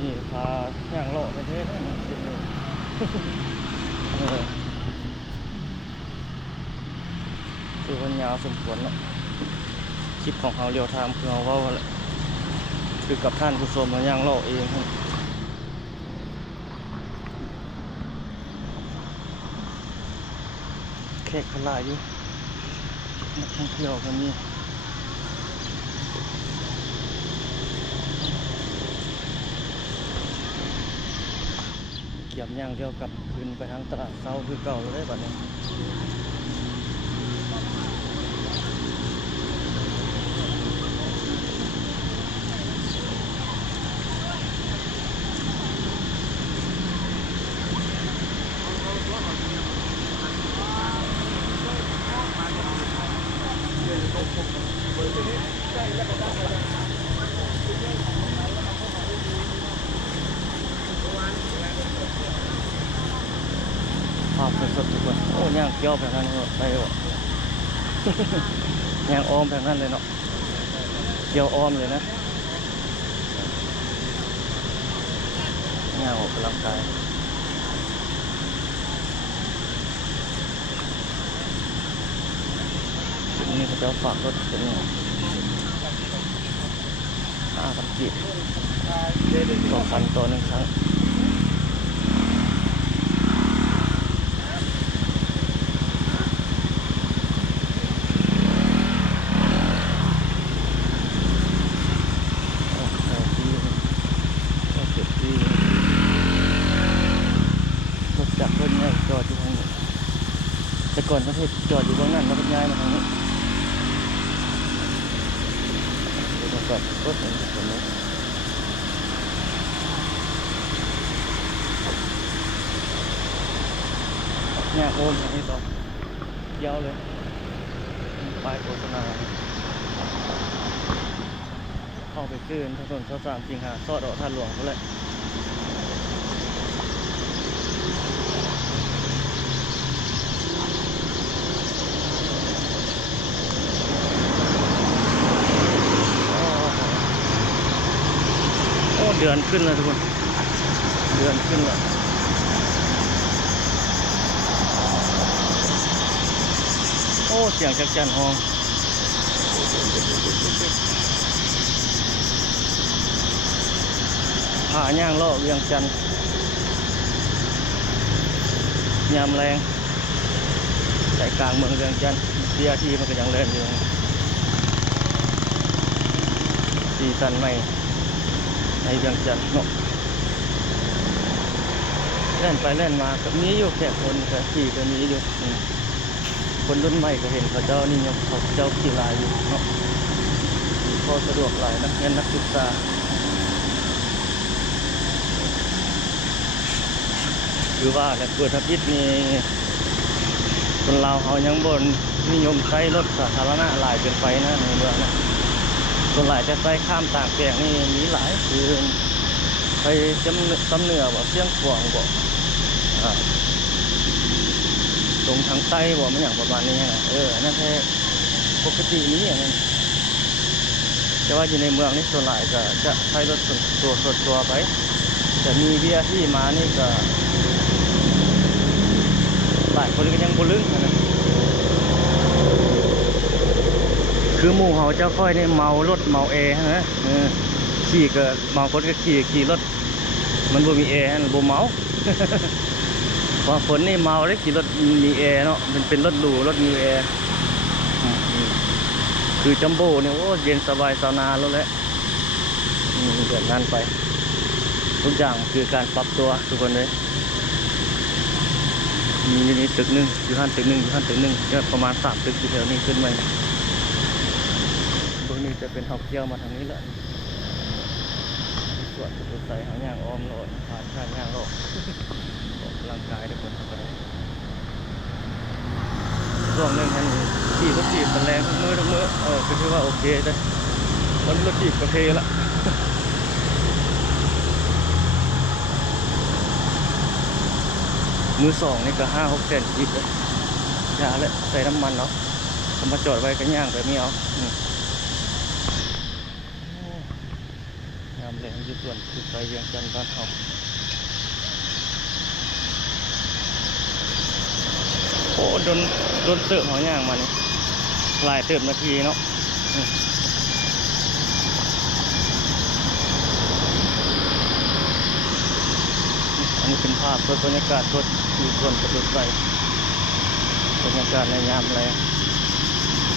นี่พาย่างโลกประเทศนี่ติดเลยคือวันยาวสมควรแล้วคลิปของเขาเรียวไทม์คือเอาว่าแหละคือกับท่านผู้ชมมาย่างโลกเองแขกขลายอยู่นักท่องเที่ยวก็มีเกี่ยมย่างเดียวกับขึ้นไปทางตลาดเช้าคือเก่าเลยบัดนี้ภาพสดๆทุกคนโอ้ย่างเกี่ยวแบบนั้นไปวะ ย่างอ้อมแบบนั้นเลยเนาะเกี่ยวอ้อมเลยนะย่างออกกำลังกายจุดนี้เขาจะฝากรถเป็น5,000 กีบ2,000ต่อ1 ครั้งรถจักรรถเนี่ยจอดอยู่ทางนี้แต่ก่อนประเทศจอดอยู่ตรงนั้นแล้วก็ย้ายมาทางนี้เดี๋ยวจอดรถอย่างนี้ตรงนี้เนี่ยโอนอย่างนี้ต่อยาวเลยป้ายโฆษณาเข้าไปขึ้นถนนข้าวสารจริงหาซอดออกท่าหลวงก็เลยโอ้เดือนขึ้นเลยทุกคนเดือนขึ้นเลยโอ้เสียงจักจั่นฮองผาย่างเลาะเวียงจันทร์ยามแรงใจกลางเมืองเวียงจันทร์เบียทีมันก็ยังเล่นอยู่สีสันใหม่ในเวียงจันทร์เนาะเล่นไปเล่นมาก็มีอยู่แค่คนแต่ขี่ก็มีอยู่คนรุ่นใหม่ก็เห็นเขาเจ้านี่ยังเขาเจ้าขี่ลายอยู่เนาะพอสะดวกหลายนักเรียนนักศึกษาคือว่าแต่เกิดทับยิดนี่คนลาวเขายังบ่นนิยมใช้รถสาธารณะหลายเกินไปนะในเมืองนะส่วนหลายจะใช้ข้ามต่างแปลงนี่มีหลายคือไปซ้ำเหนือบ่เสียงขวางบ่ตรงทางใต้บ่มันอย่างประมาณนี้นะนั่นแค่ปกตินี้อย่างนั้นแต่ว่าอยู่ในเมืองนี่ส่วนหลายก็จะใช้รถส่วนตัวไปแต่มีเบียที่มานี่ก็หลายคนก็ยังบ่ลึงนะคือหมู่เขาเจ้าค่อยนี่เมารถเมาแอร์นะขี่ก็บางคนก็ขี่รถมันบ่มีแอร์บ่เมา บางคนนี่เมาได้ขี่รถมีแอร์เนาะมันเป็นรถหรูรถมีแอร์คือจัมโบ้เนี่ยโอ้เย็นสบายสาวนาแล้วแหละเดือนนั้นไปทุกอย่างคือการปรับตัวทุกคนเลยมีตึกหนึ่งอยู่ห้านตึกหนึ่งก็ประมาณ3 ตึกอยู่แถวนี้ขึ้นมาตรงนี้จะเป็นหอกเกี้ยวมาทางนี้แหละส่วน ก่อนจะใส่หางย่างอ้อมโลดผ่านข้างย่างโลดออกกำลังกายทุกคนก็ได้ช่วงหนึงท่านขี่รถจีบมันแรงทุกมื้อก็ถือว่าโอเคได้มันรถจีบก็เทละมือสองนี่ก็5-6 แสนจีบเลยยาเลยใส่น้ำมันเนาะผมมาจอดไว้กันย่างแบบนี้เอางามแรงอยู่ส่วนคือไปเวียงจันทร์บ้านเฮาโอ้โดนเติมหอย่างมานี่หลายเติมนาทีเนาะอันนี้เป็นภาพบรรยากาศสดอยู่ส่วนกระดุดไฟบรรยากาศในยามแรง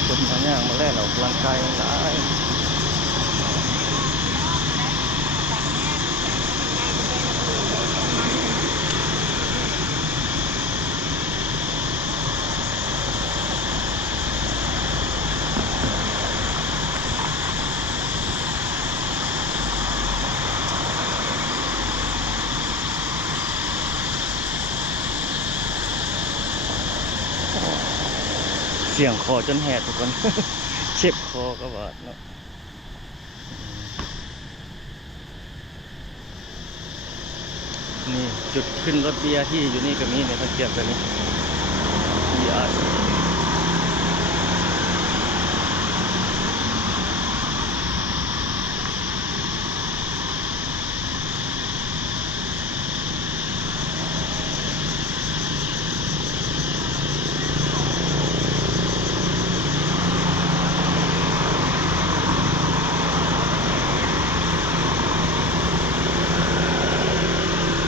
คนหอย่างมาแล่นออกกำลังกายหลายเสียงคอจนแหบทุกคน เจ็บคอก็บาดเนาะนี่จุดขึ้นรถ BRT อยู่นี่ก็มีเนี่ยเขาเก็บแบบนี้ BRT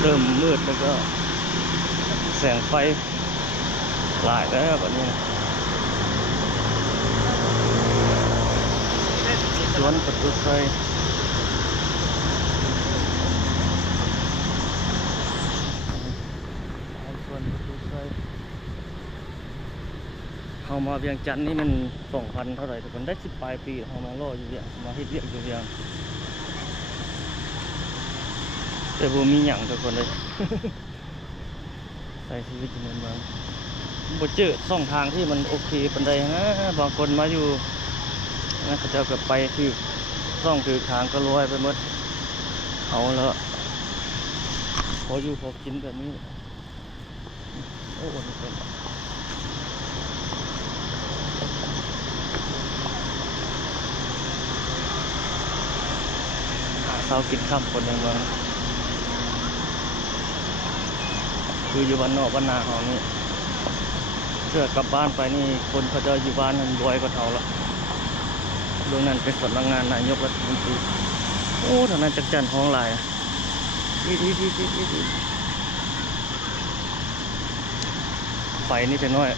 เริ่มมืดแล้วก็แสงไฟหลายแล้วแบบนี้สวนประตูไฟสวนประตูไฟเข้ามาเวียงจันทน์นี่มัน 2,000 เท่าไหร่ทุกคนได้10 ปลายปีเข้ามาล่ออยู่เวียงมาเฮ็ดเวียกอยู่เวียงแต่บ่มีหยังทุกคนเลย ใช้ชีวิตอยู่ในเมืองบ่เจอช่องทางที่มันโอเคปานใดนะบางคนมาอยู่นะเขาเจ้าก็ไปที่ช่องถือทางก็รวยไปหมดเอาแล้วพออยู่พอกินแบบนี้โอ้นี่เป็นหาเช้ากินค่ำคนในเมืองคืออยู่บ้านนอกบ้านนาของนี่เชื่อกลับบ้านไปนี่คนเขาจะอยู่บ้านนั้นรวยกว่าเท่าละเรื่องนั้นเป็นสำนักงานนายกรัฐมนตรีโอ้ทางนั้นจักจันห้องลายไฟนี่จะน้อย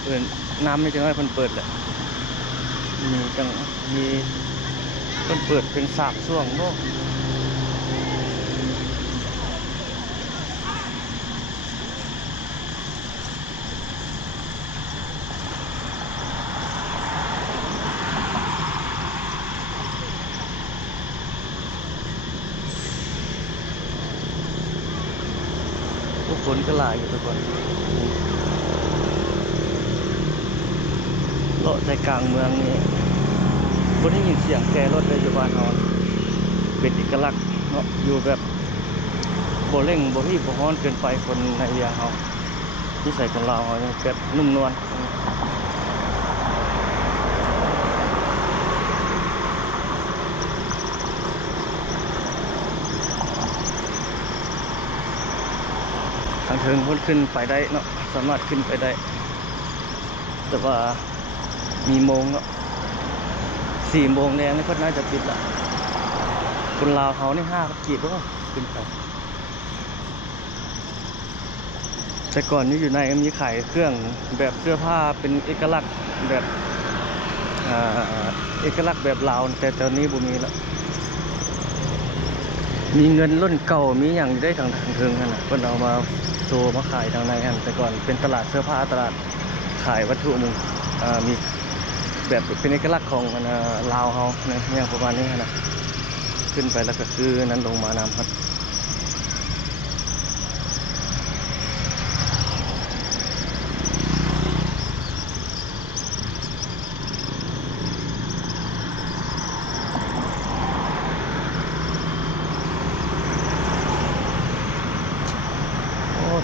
น้ำนี่จะน้อยเพิ่นเปิดแหละมีเพิ่นเปิดเป็น3 ช่วงเนาะฝนก็หลายอยู่ทุกคนเลาะใจกลางเมืองนี่บ่ได้ยินเสียงแกรถเลยอยู่บ้านเฮาเป็นเอกลักษณ์เนาะอยู่แบบบ่เร่งบ่รีบบ่ร้อนเกินไปคนในเวียงเฮานิสัยของเราเฮายังแบบนุ่มนวลทางเทิงพ้นขึ้นไปได้เนาะสามารถขึ้นไปได้แต่ว่ามีโมงเนาะ4 โมงแดงนี่ก็น่าจะปิดละคนลาวเขานี่5 กีบแล้วขึ้นไปแต่ก่อนนี่อยู่ในมีขายเครื่องแบบเสื้อผ้าเป็นเอกลักษณ์แบบเอกลักษณ์แบบลาวแต่ตอนนี้บ่มีแล้วมีเงินรุ่นเก่ามีอย่างได้ทางเทิงนั่นน่ะเพิ่นเอามาโชว์มาขายทางในกันแต่ก่อนเป็นตลาดเสื้อผ้าตลาดขายวัตถุมงคลมีแบบเป็นเอกลักษณ์ของลาวเฮาเนี่ยอย่างประมาณนี้นะขึ้นไปแล้วก็คือนั้นลงมานำครับ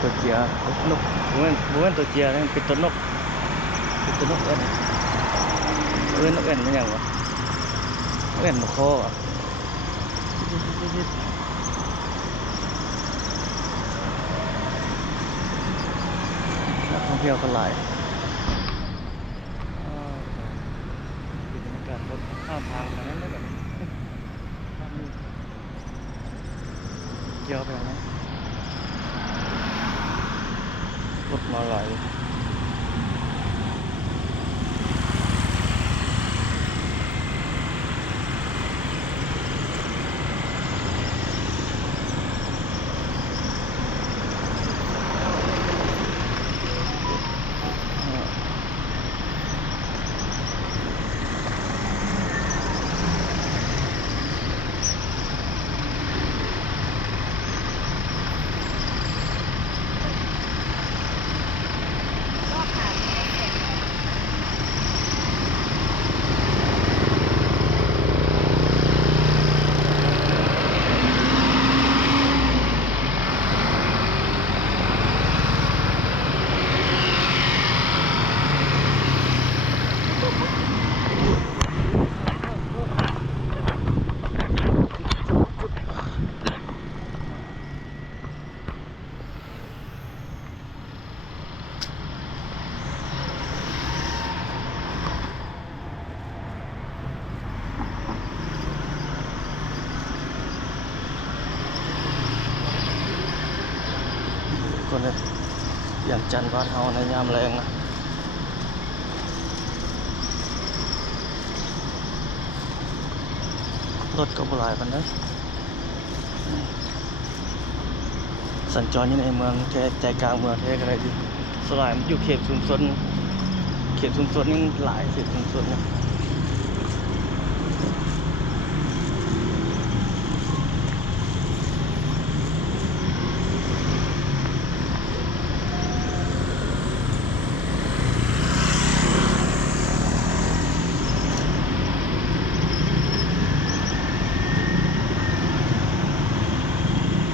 ตัวเจียนกบ่แม่นตัวเจียนะเป็นตัวนกเป็นตัวนกเอ็นนกเอ็นมันหยังวะนกเอ็นนกคออ่ะนักท่องเที่ยวก็หลายบรรยากาศรถข้ามทางมานั้นได้แบบเกี่ยวไปแล้วนะรถมาหลายคนเนี่ยอย่างจันทร์บ้านเฮาในยามแรงนะรถก็บ่หลายปานใดสัญจรอยู่ในเมืองแท้ใจกลางเมืองแท้ก็ได้ดิสลายมันอยู่เขตชุมชนนี่หลายเขตชุมชนนะ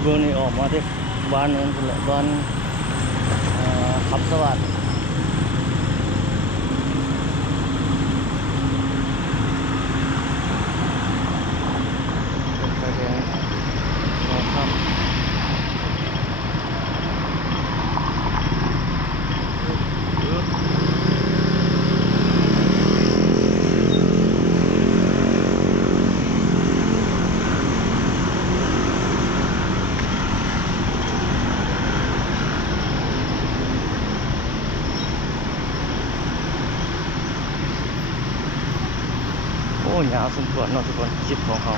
เมืองนี้ออกมาที่บ้านนู้นพุ่นแหละบ้านคำสวัสดิ์ไฟแดงมองข้ามโอ้ยาวสมควรเนาะทุกคนคลิปของเขา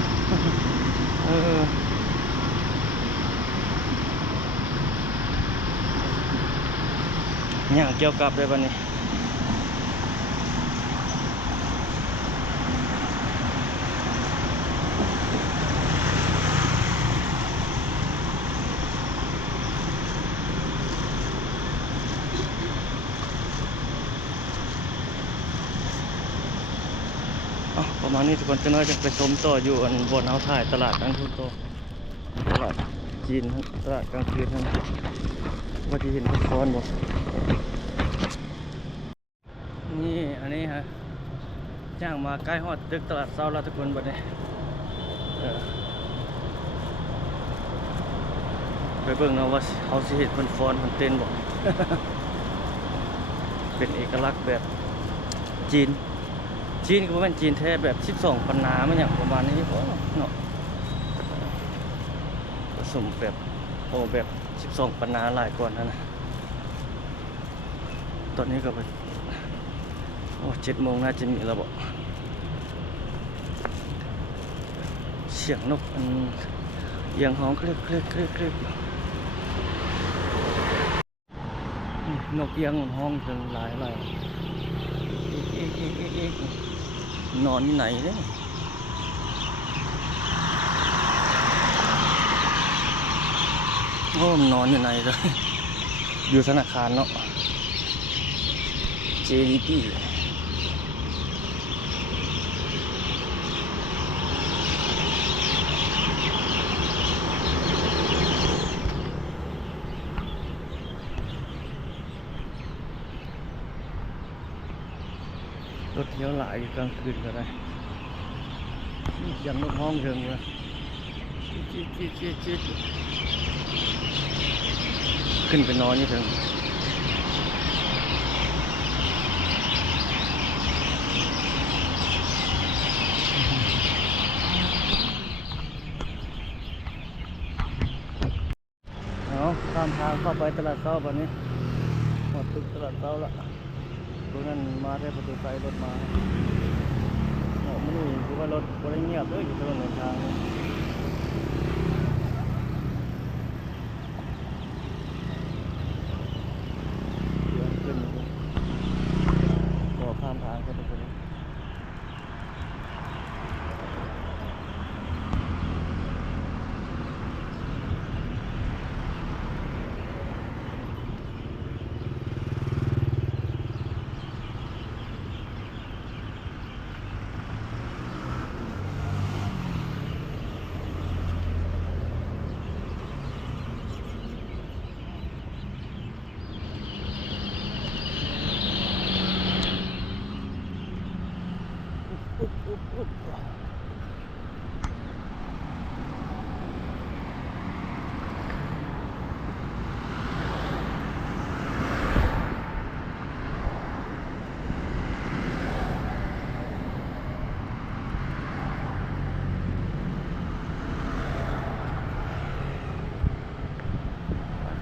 อย่างเกี่ยวกับได้ป่ะนี่ประมาณนี้ทุกคนจะน้อยจะไปชมต่ออยู่อันบนเฮาถ่ายตลาดกลางคืนต่อตลาดจีนตลาดกลางคืนนั่นว่าที่เห็นทุกคนบ่นี่อันนี้ฮะจ้างมาใกล้ฮอดตึกตลาดเช้าแล้วทุกคนบัดนี้ไปเบิ่งเนาะว่าเขาสิเฮ็ดเพิ่นฟ้อนเพิ่นเต้นบ่ เป็นเอกลักษณ์แบบจีนก็บ่แม่นจีนแท้แบบ12ปันนามันหยังประมาณนี้บ่เนาะผสมแบบแบบ12ปันนาหลายก่อนนั่นน่ะตอนนี้ก็ไป7 โมงน่าจะมีแล้วบ่เสียงนกมันเอียงฮ้องเครียกนกเอียงห้องจนหลายนอนที่ไหนเนี่ยโอ้มันนอนอยู่ไหนเลยอยู่ธนาคารเนาะ JDP รถเที่ยวหลายกลางคืนก็ได้ยังรถห้องเชิงเลยจี๊ดขึ้นไปนอนนี่เถิงเอาข้ามทางเข้าไปตลาดเช้าวันนี้หมดตึกตลาดเช้าละตรงนั้นมาได้ประตูไฟรถมาออกมานี่คือว่ารถบริเงียบเลยอยู่ตลอดหนทางเลยเดี๋ยวขึ้นก็ข้ามทางก็ไปเลย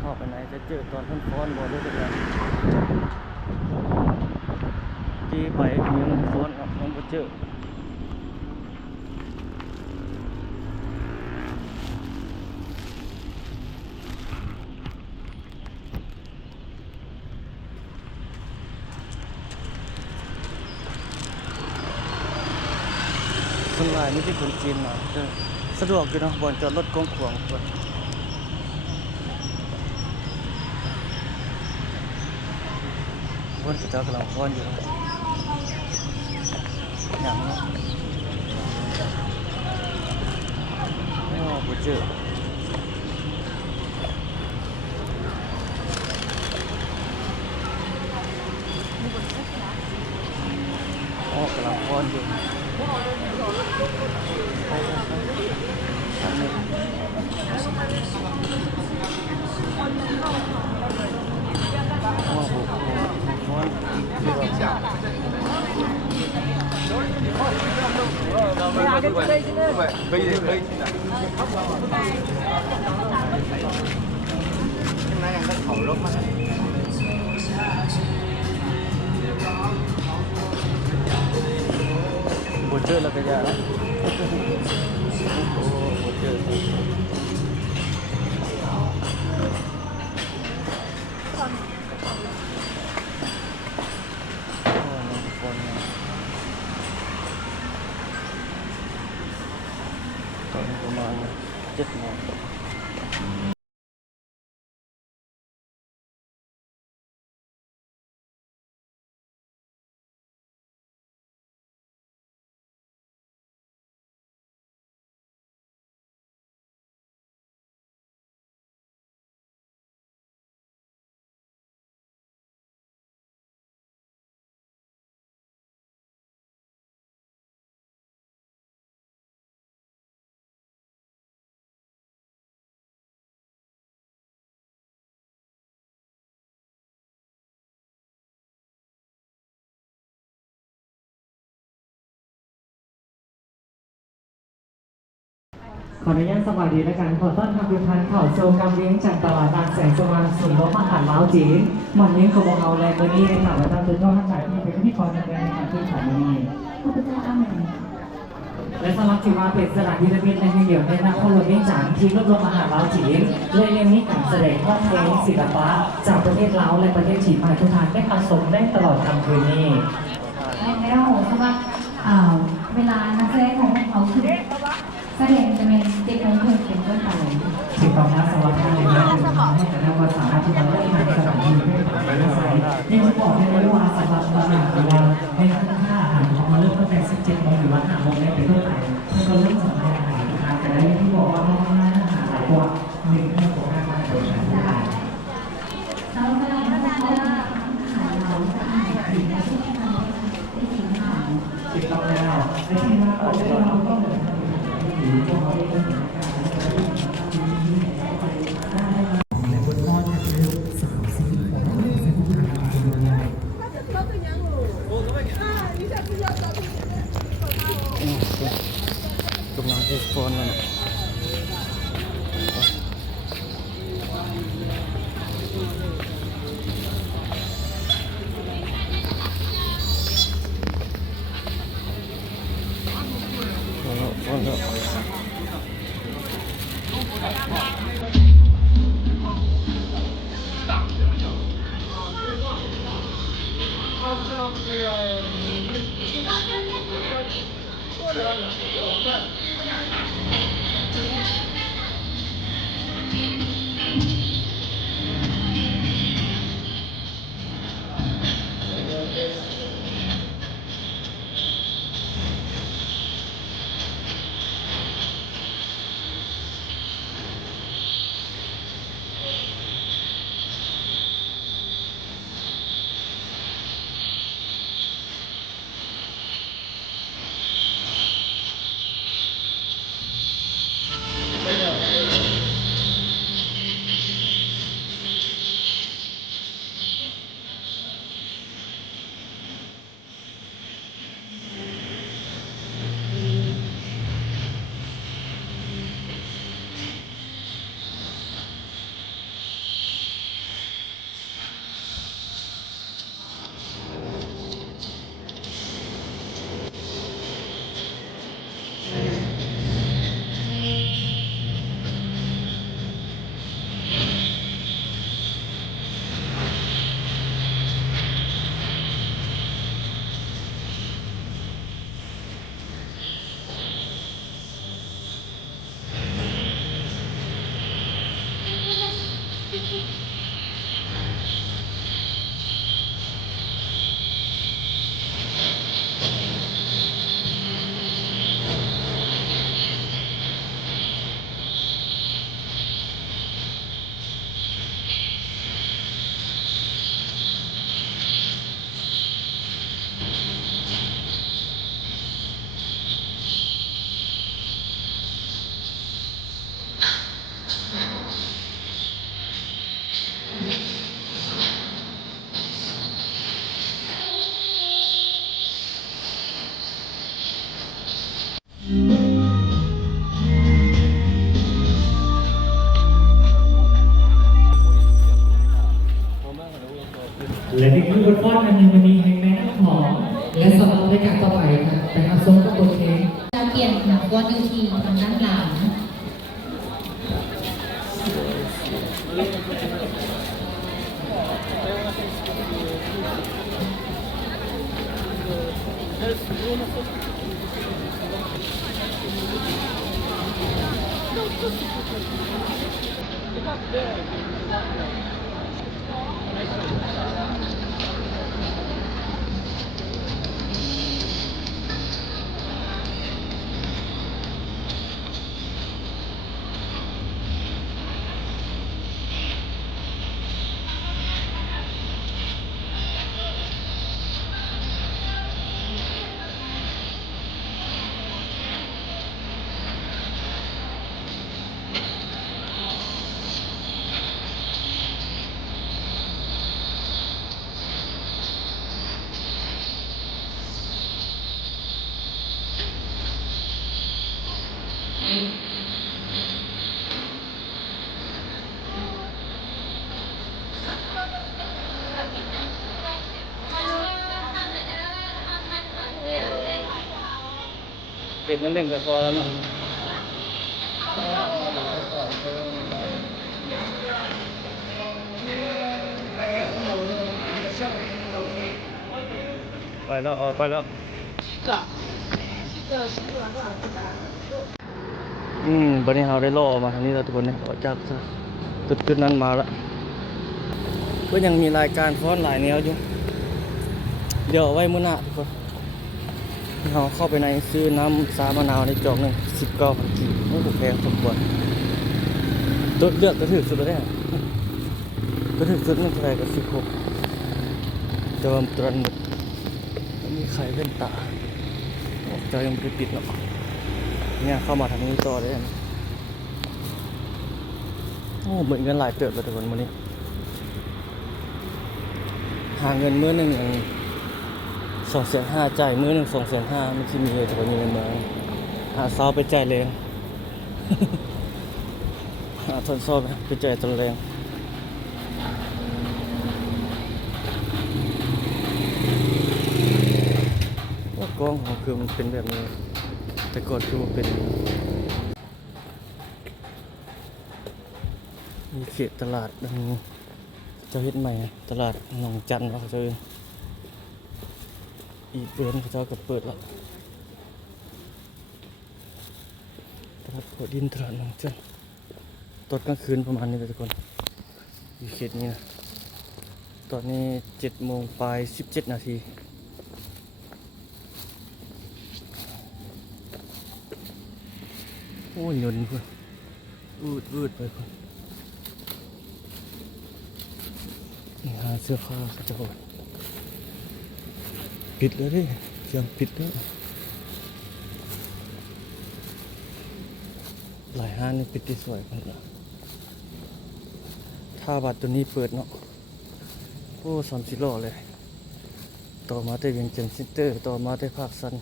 เข้าไปไหนจะเจอตอนฟ้อนๆบ่รู้เป็นไรที่ไปยังฟ้อนครับมันบ่เจอส่วนใหญ่ไม่ใช่คนจีนมาสะดวกอยู่เนาะบ่อนจอดรถกว้างๆคนเจ้ากำลังฟ้อนอยู่อย่างเนาะไม่ออกบ่เจออ๋อกำลังฟ้อนอยู่อันนี้โอ้โหฟ้อน可以可以。拿两个烤肉吗？บ่เจอแล้วก็ยาแล้วโอ้บ่เจอตอนประมาณ7 โมงขออนุญาตสวัสดีและกันขอต้อนรับทุกท่านเข้าสู่การเลี้ยงจากตลาดบางแสงสว่างศูนย์รวมอาหารล้าวจีนหม่อนเลี้ยงของเราแรงเบอร์นี้นะครับและท่านทุกท่านทั้งหลายที่เป็นพิธีกรในการที่ขายนี้ขอบคุณค่ะและสำหรับที่มาเป็นสถานที่ระเบียบในเดียวในนักขบวนเลี้ยงจากทีมรวบรวมอาหารล้าวจีนและยังมีการแสดงข้อเพลงศิลปะจากประเทศลาวและประเทศจีนมาทุกท่านได้เข้าชมได้ตลอดทั้งคืนนี้แล้วสำหรับเวลานักแสดงของเขาคือแสดงจะเป็น7 โมงครึ่งเป็นต้นไปถึงตอนนี้สำหรับท่านในงานให้คณะกรรมการสามารถที่จะได้ทำสถานที่ให้ผ่านได้ใส่ยังจะบอกได้เลยว่าสำหรับตลาดหรือว่าในค่าอาหารของเราเริ่มตั้งแต่17 โมงหรือว่า5 โมงเป็นต้นไปให้เราเริ่มสำรองอาหารทานแต่ได้ที่บอกว่าห้องอาหารหลายกว่า1 ชั่วโมง5 โดยใช้ได้เรากำลังพัฒนาอาหารเราจะอาหารดีและที่ทำให้สิ่งที่ และที่คือบทฟ้อนอันหนึงวันนี้แห่งแม่น้ำหอมและสำหรับรายการต่อไปครับไปครับส้มกับบทเพลง จะเปลี่ยนหนักวัดอยู่ที่ทางด้านหลัง เป็ดนั่นเล่นกับพอแล้วเนาะไปแล้วออกไปแล้วบันนี้เราได้ล่อมาทางนี้แล้วทุกคนเนี่ยออกจากจุดนั้นมาแล้วก็ยังมีรายการฟ้อนหลายแนวอยู่เดี๋ยวเอาไว้มื้อหน้าทุกคนเราเข้าไปในซื้อน้ำสามะนาวในจอกหนึ่ง19,000 กีบโอ้โหแพงสมควรตัวเลือกก็ถือสุดเลยก็ถือสุดมันเท่าไหร่ก็16แต่ว่าตอนมีใครเล่นตาออกใจยังไม่ได้ปิดเนาะเนี่ยเข้ามาทางนี้ต่อได้โอ้เหมือนกันหลายเติบเลยทุกคนวันนี้หาเงินมื้อหนึ่ง250,000จ่ายมื้อหนึ่ง250,000มันที่มีเลยแต่ว่ามีในเมืองหาเช้าไปจ่ายแรง หาทนซ้อไปจ่ายตนแรงว่ากล้องของคือมันเป็นแบบนี้แต่ก่อนคือมันเป็นมีเขตตลาดดังนี้เจ้าเฮ็ดใหม่ตลาดหนองจันทร์เขาเจออีเวนต์เขาเจ้าก็เปิดแล้วตลาดหัวดินตลาดหนองจันทร์ตอนกลางคืนประมาณนี้เลยทุกคนอยู่เขตนี้นะตอนนี้7 โมงปลาย17 นาทีโอ้ยยนต์เพื่อนอืดไปเพื่อนหาเสื้อผ้าเขาจะปิดเลยดิยังปิดด้วยหลายห้างนี่ปิดที่สวยกันนะถ้าบัตรตัวนี้เปิดเนาะโอ้30 ล้อเลยต่อมาได้เวียงจันทร์เซ็นเตอร์ต่อมาได้ภาคสัน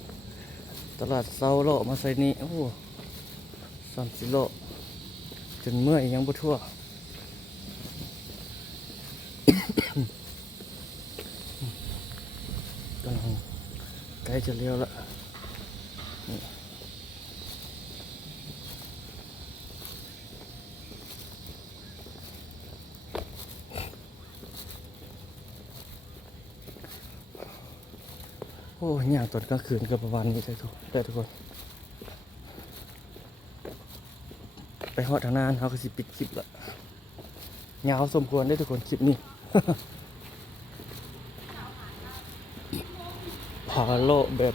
ตลาดเซาล้อมาใส่นี่โอ้30 ล้อจนเมื่อยยังบ่ทั่ว กำลังใกล้จะเลี้ยวแล้วโอ้ยอย่างตอนกลางคืนก็ประมาณนี้ได้ทุกคนไปฮอดทางนั้นเขาก็สิปิดคลิปละ ยาวสมควรได้ทุกคนคลิปนี้ พาโลแบบ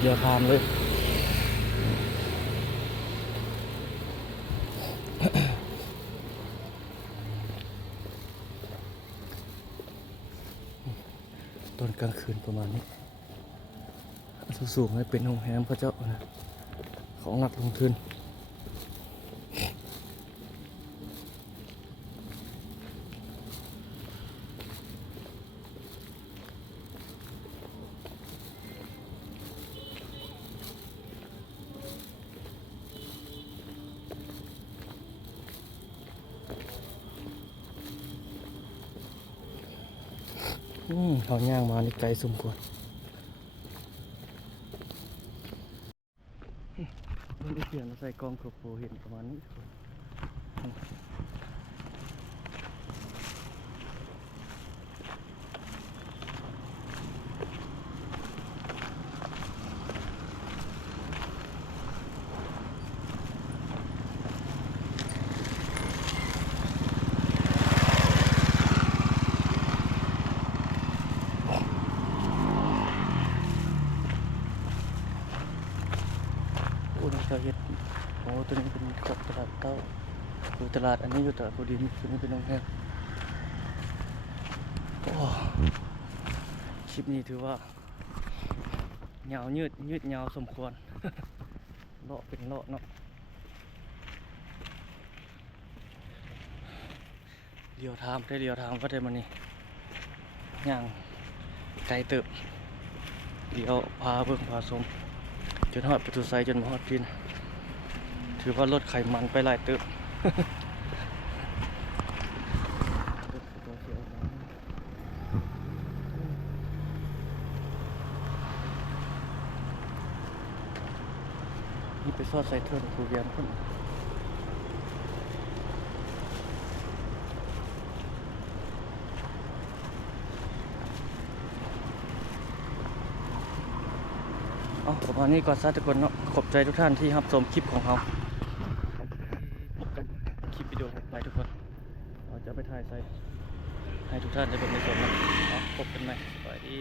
เดียวทามเลย ตอนกลางคืนประมาณนี้สูงๆให้เป็นโรงแรมพระเจ้านะของนักลงทุนเขาย่างมานี่ไกลสมควรมันได้เขียนใส่กล้องโคโปเห็นประมาณนี้อุณเขาเห็ดโอ้ตัวนี้เป็นของตลาดเต้าอยู่ตลาดอันนี้อยู่ตลาดภูดินตัวนี้เป็นโรงแรมโอ้คลิปนี้ถือว่าเงายืดเงาสมควร เลาะเป็นเลาะเนาะเลียวทามได้เลียวทามก็ได้มานี่ย่างไกลเติบเดี๋ยวพาเบิ่งพาชมจนฮอดประตูไซจนฮอดพินถือว่ารถไขมันไปหลายเติบ นี่ไปซอดใส่เทิร์นคูเวียนพุ่นเอาประมาณนี้ก่อนซะทุกคนเนาะขอบใจทุกท่านที่รับชมคลิปของเราพบกันคลิปวิดีโอต่อไปทุกคนเราจะไปถ่ายใส่ให้ทุกท่านได้เบิ่งในส่วนนั้นพบกันใหม่สวัสดี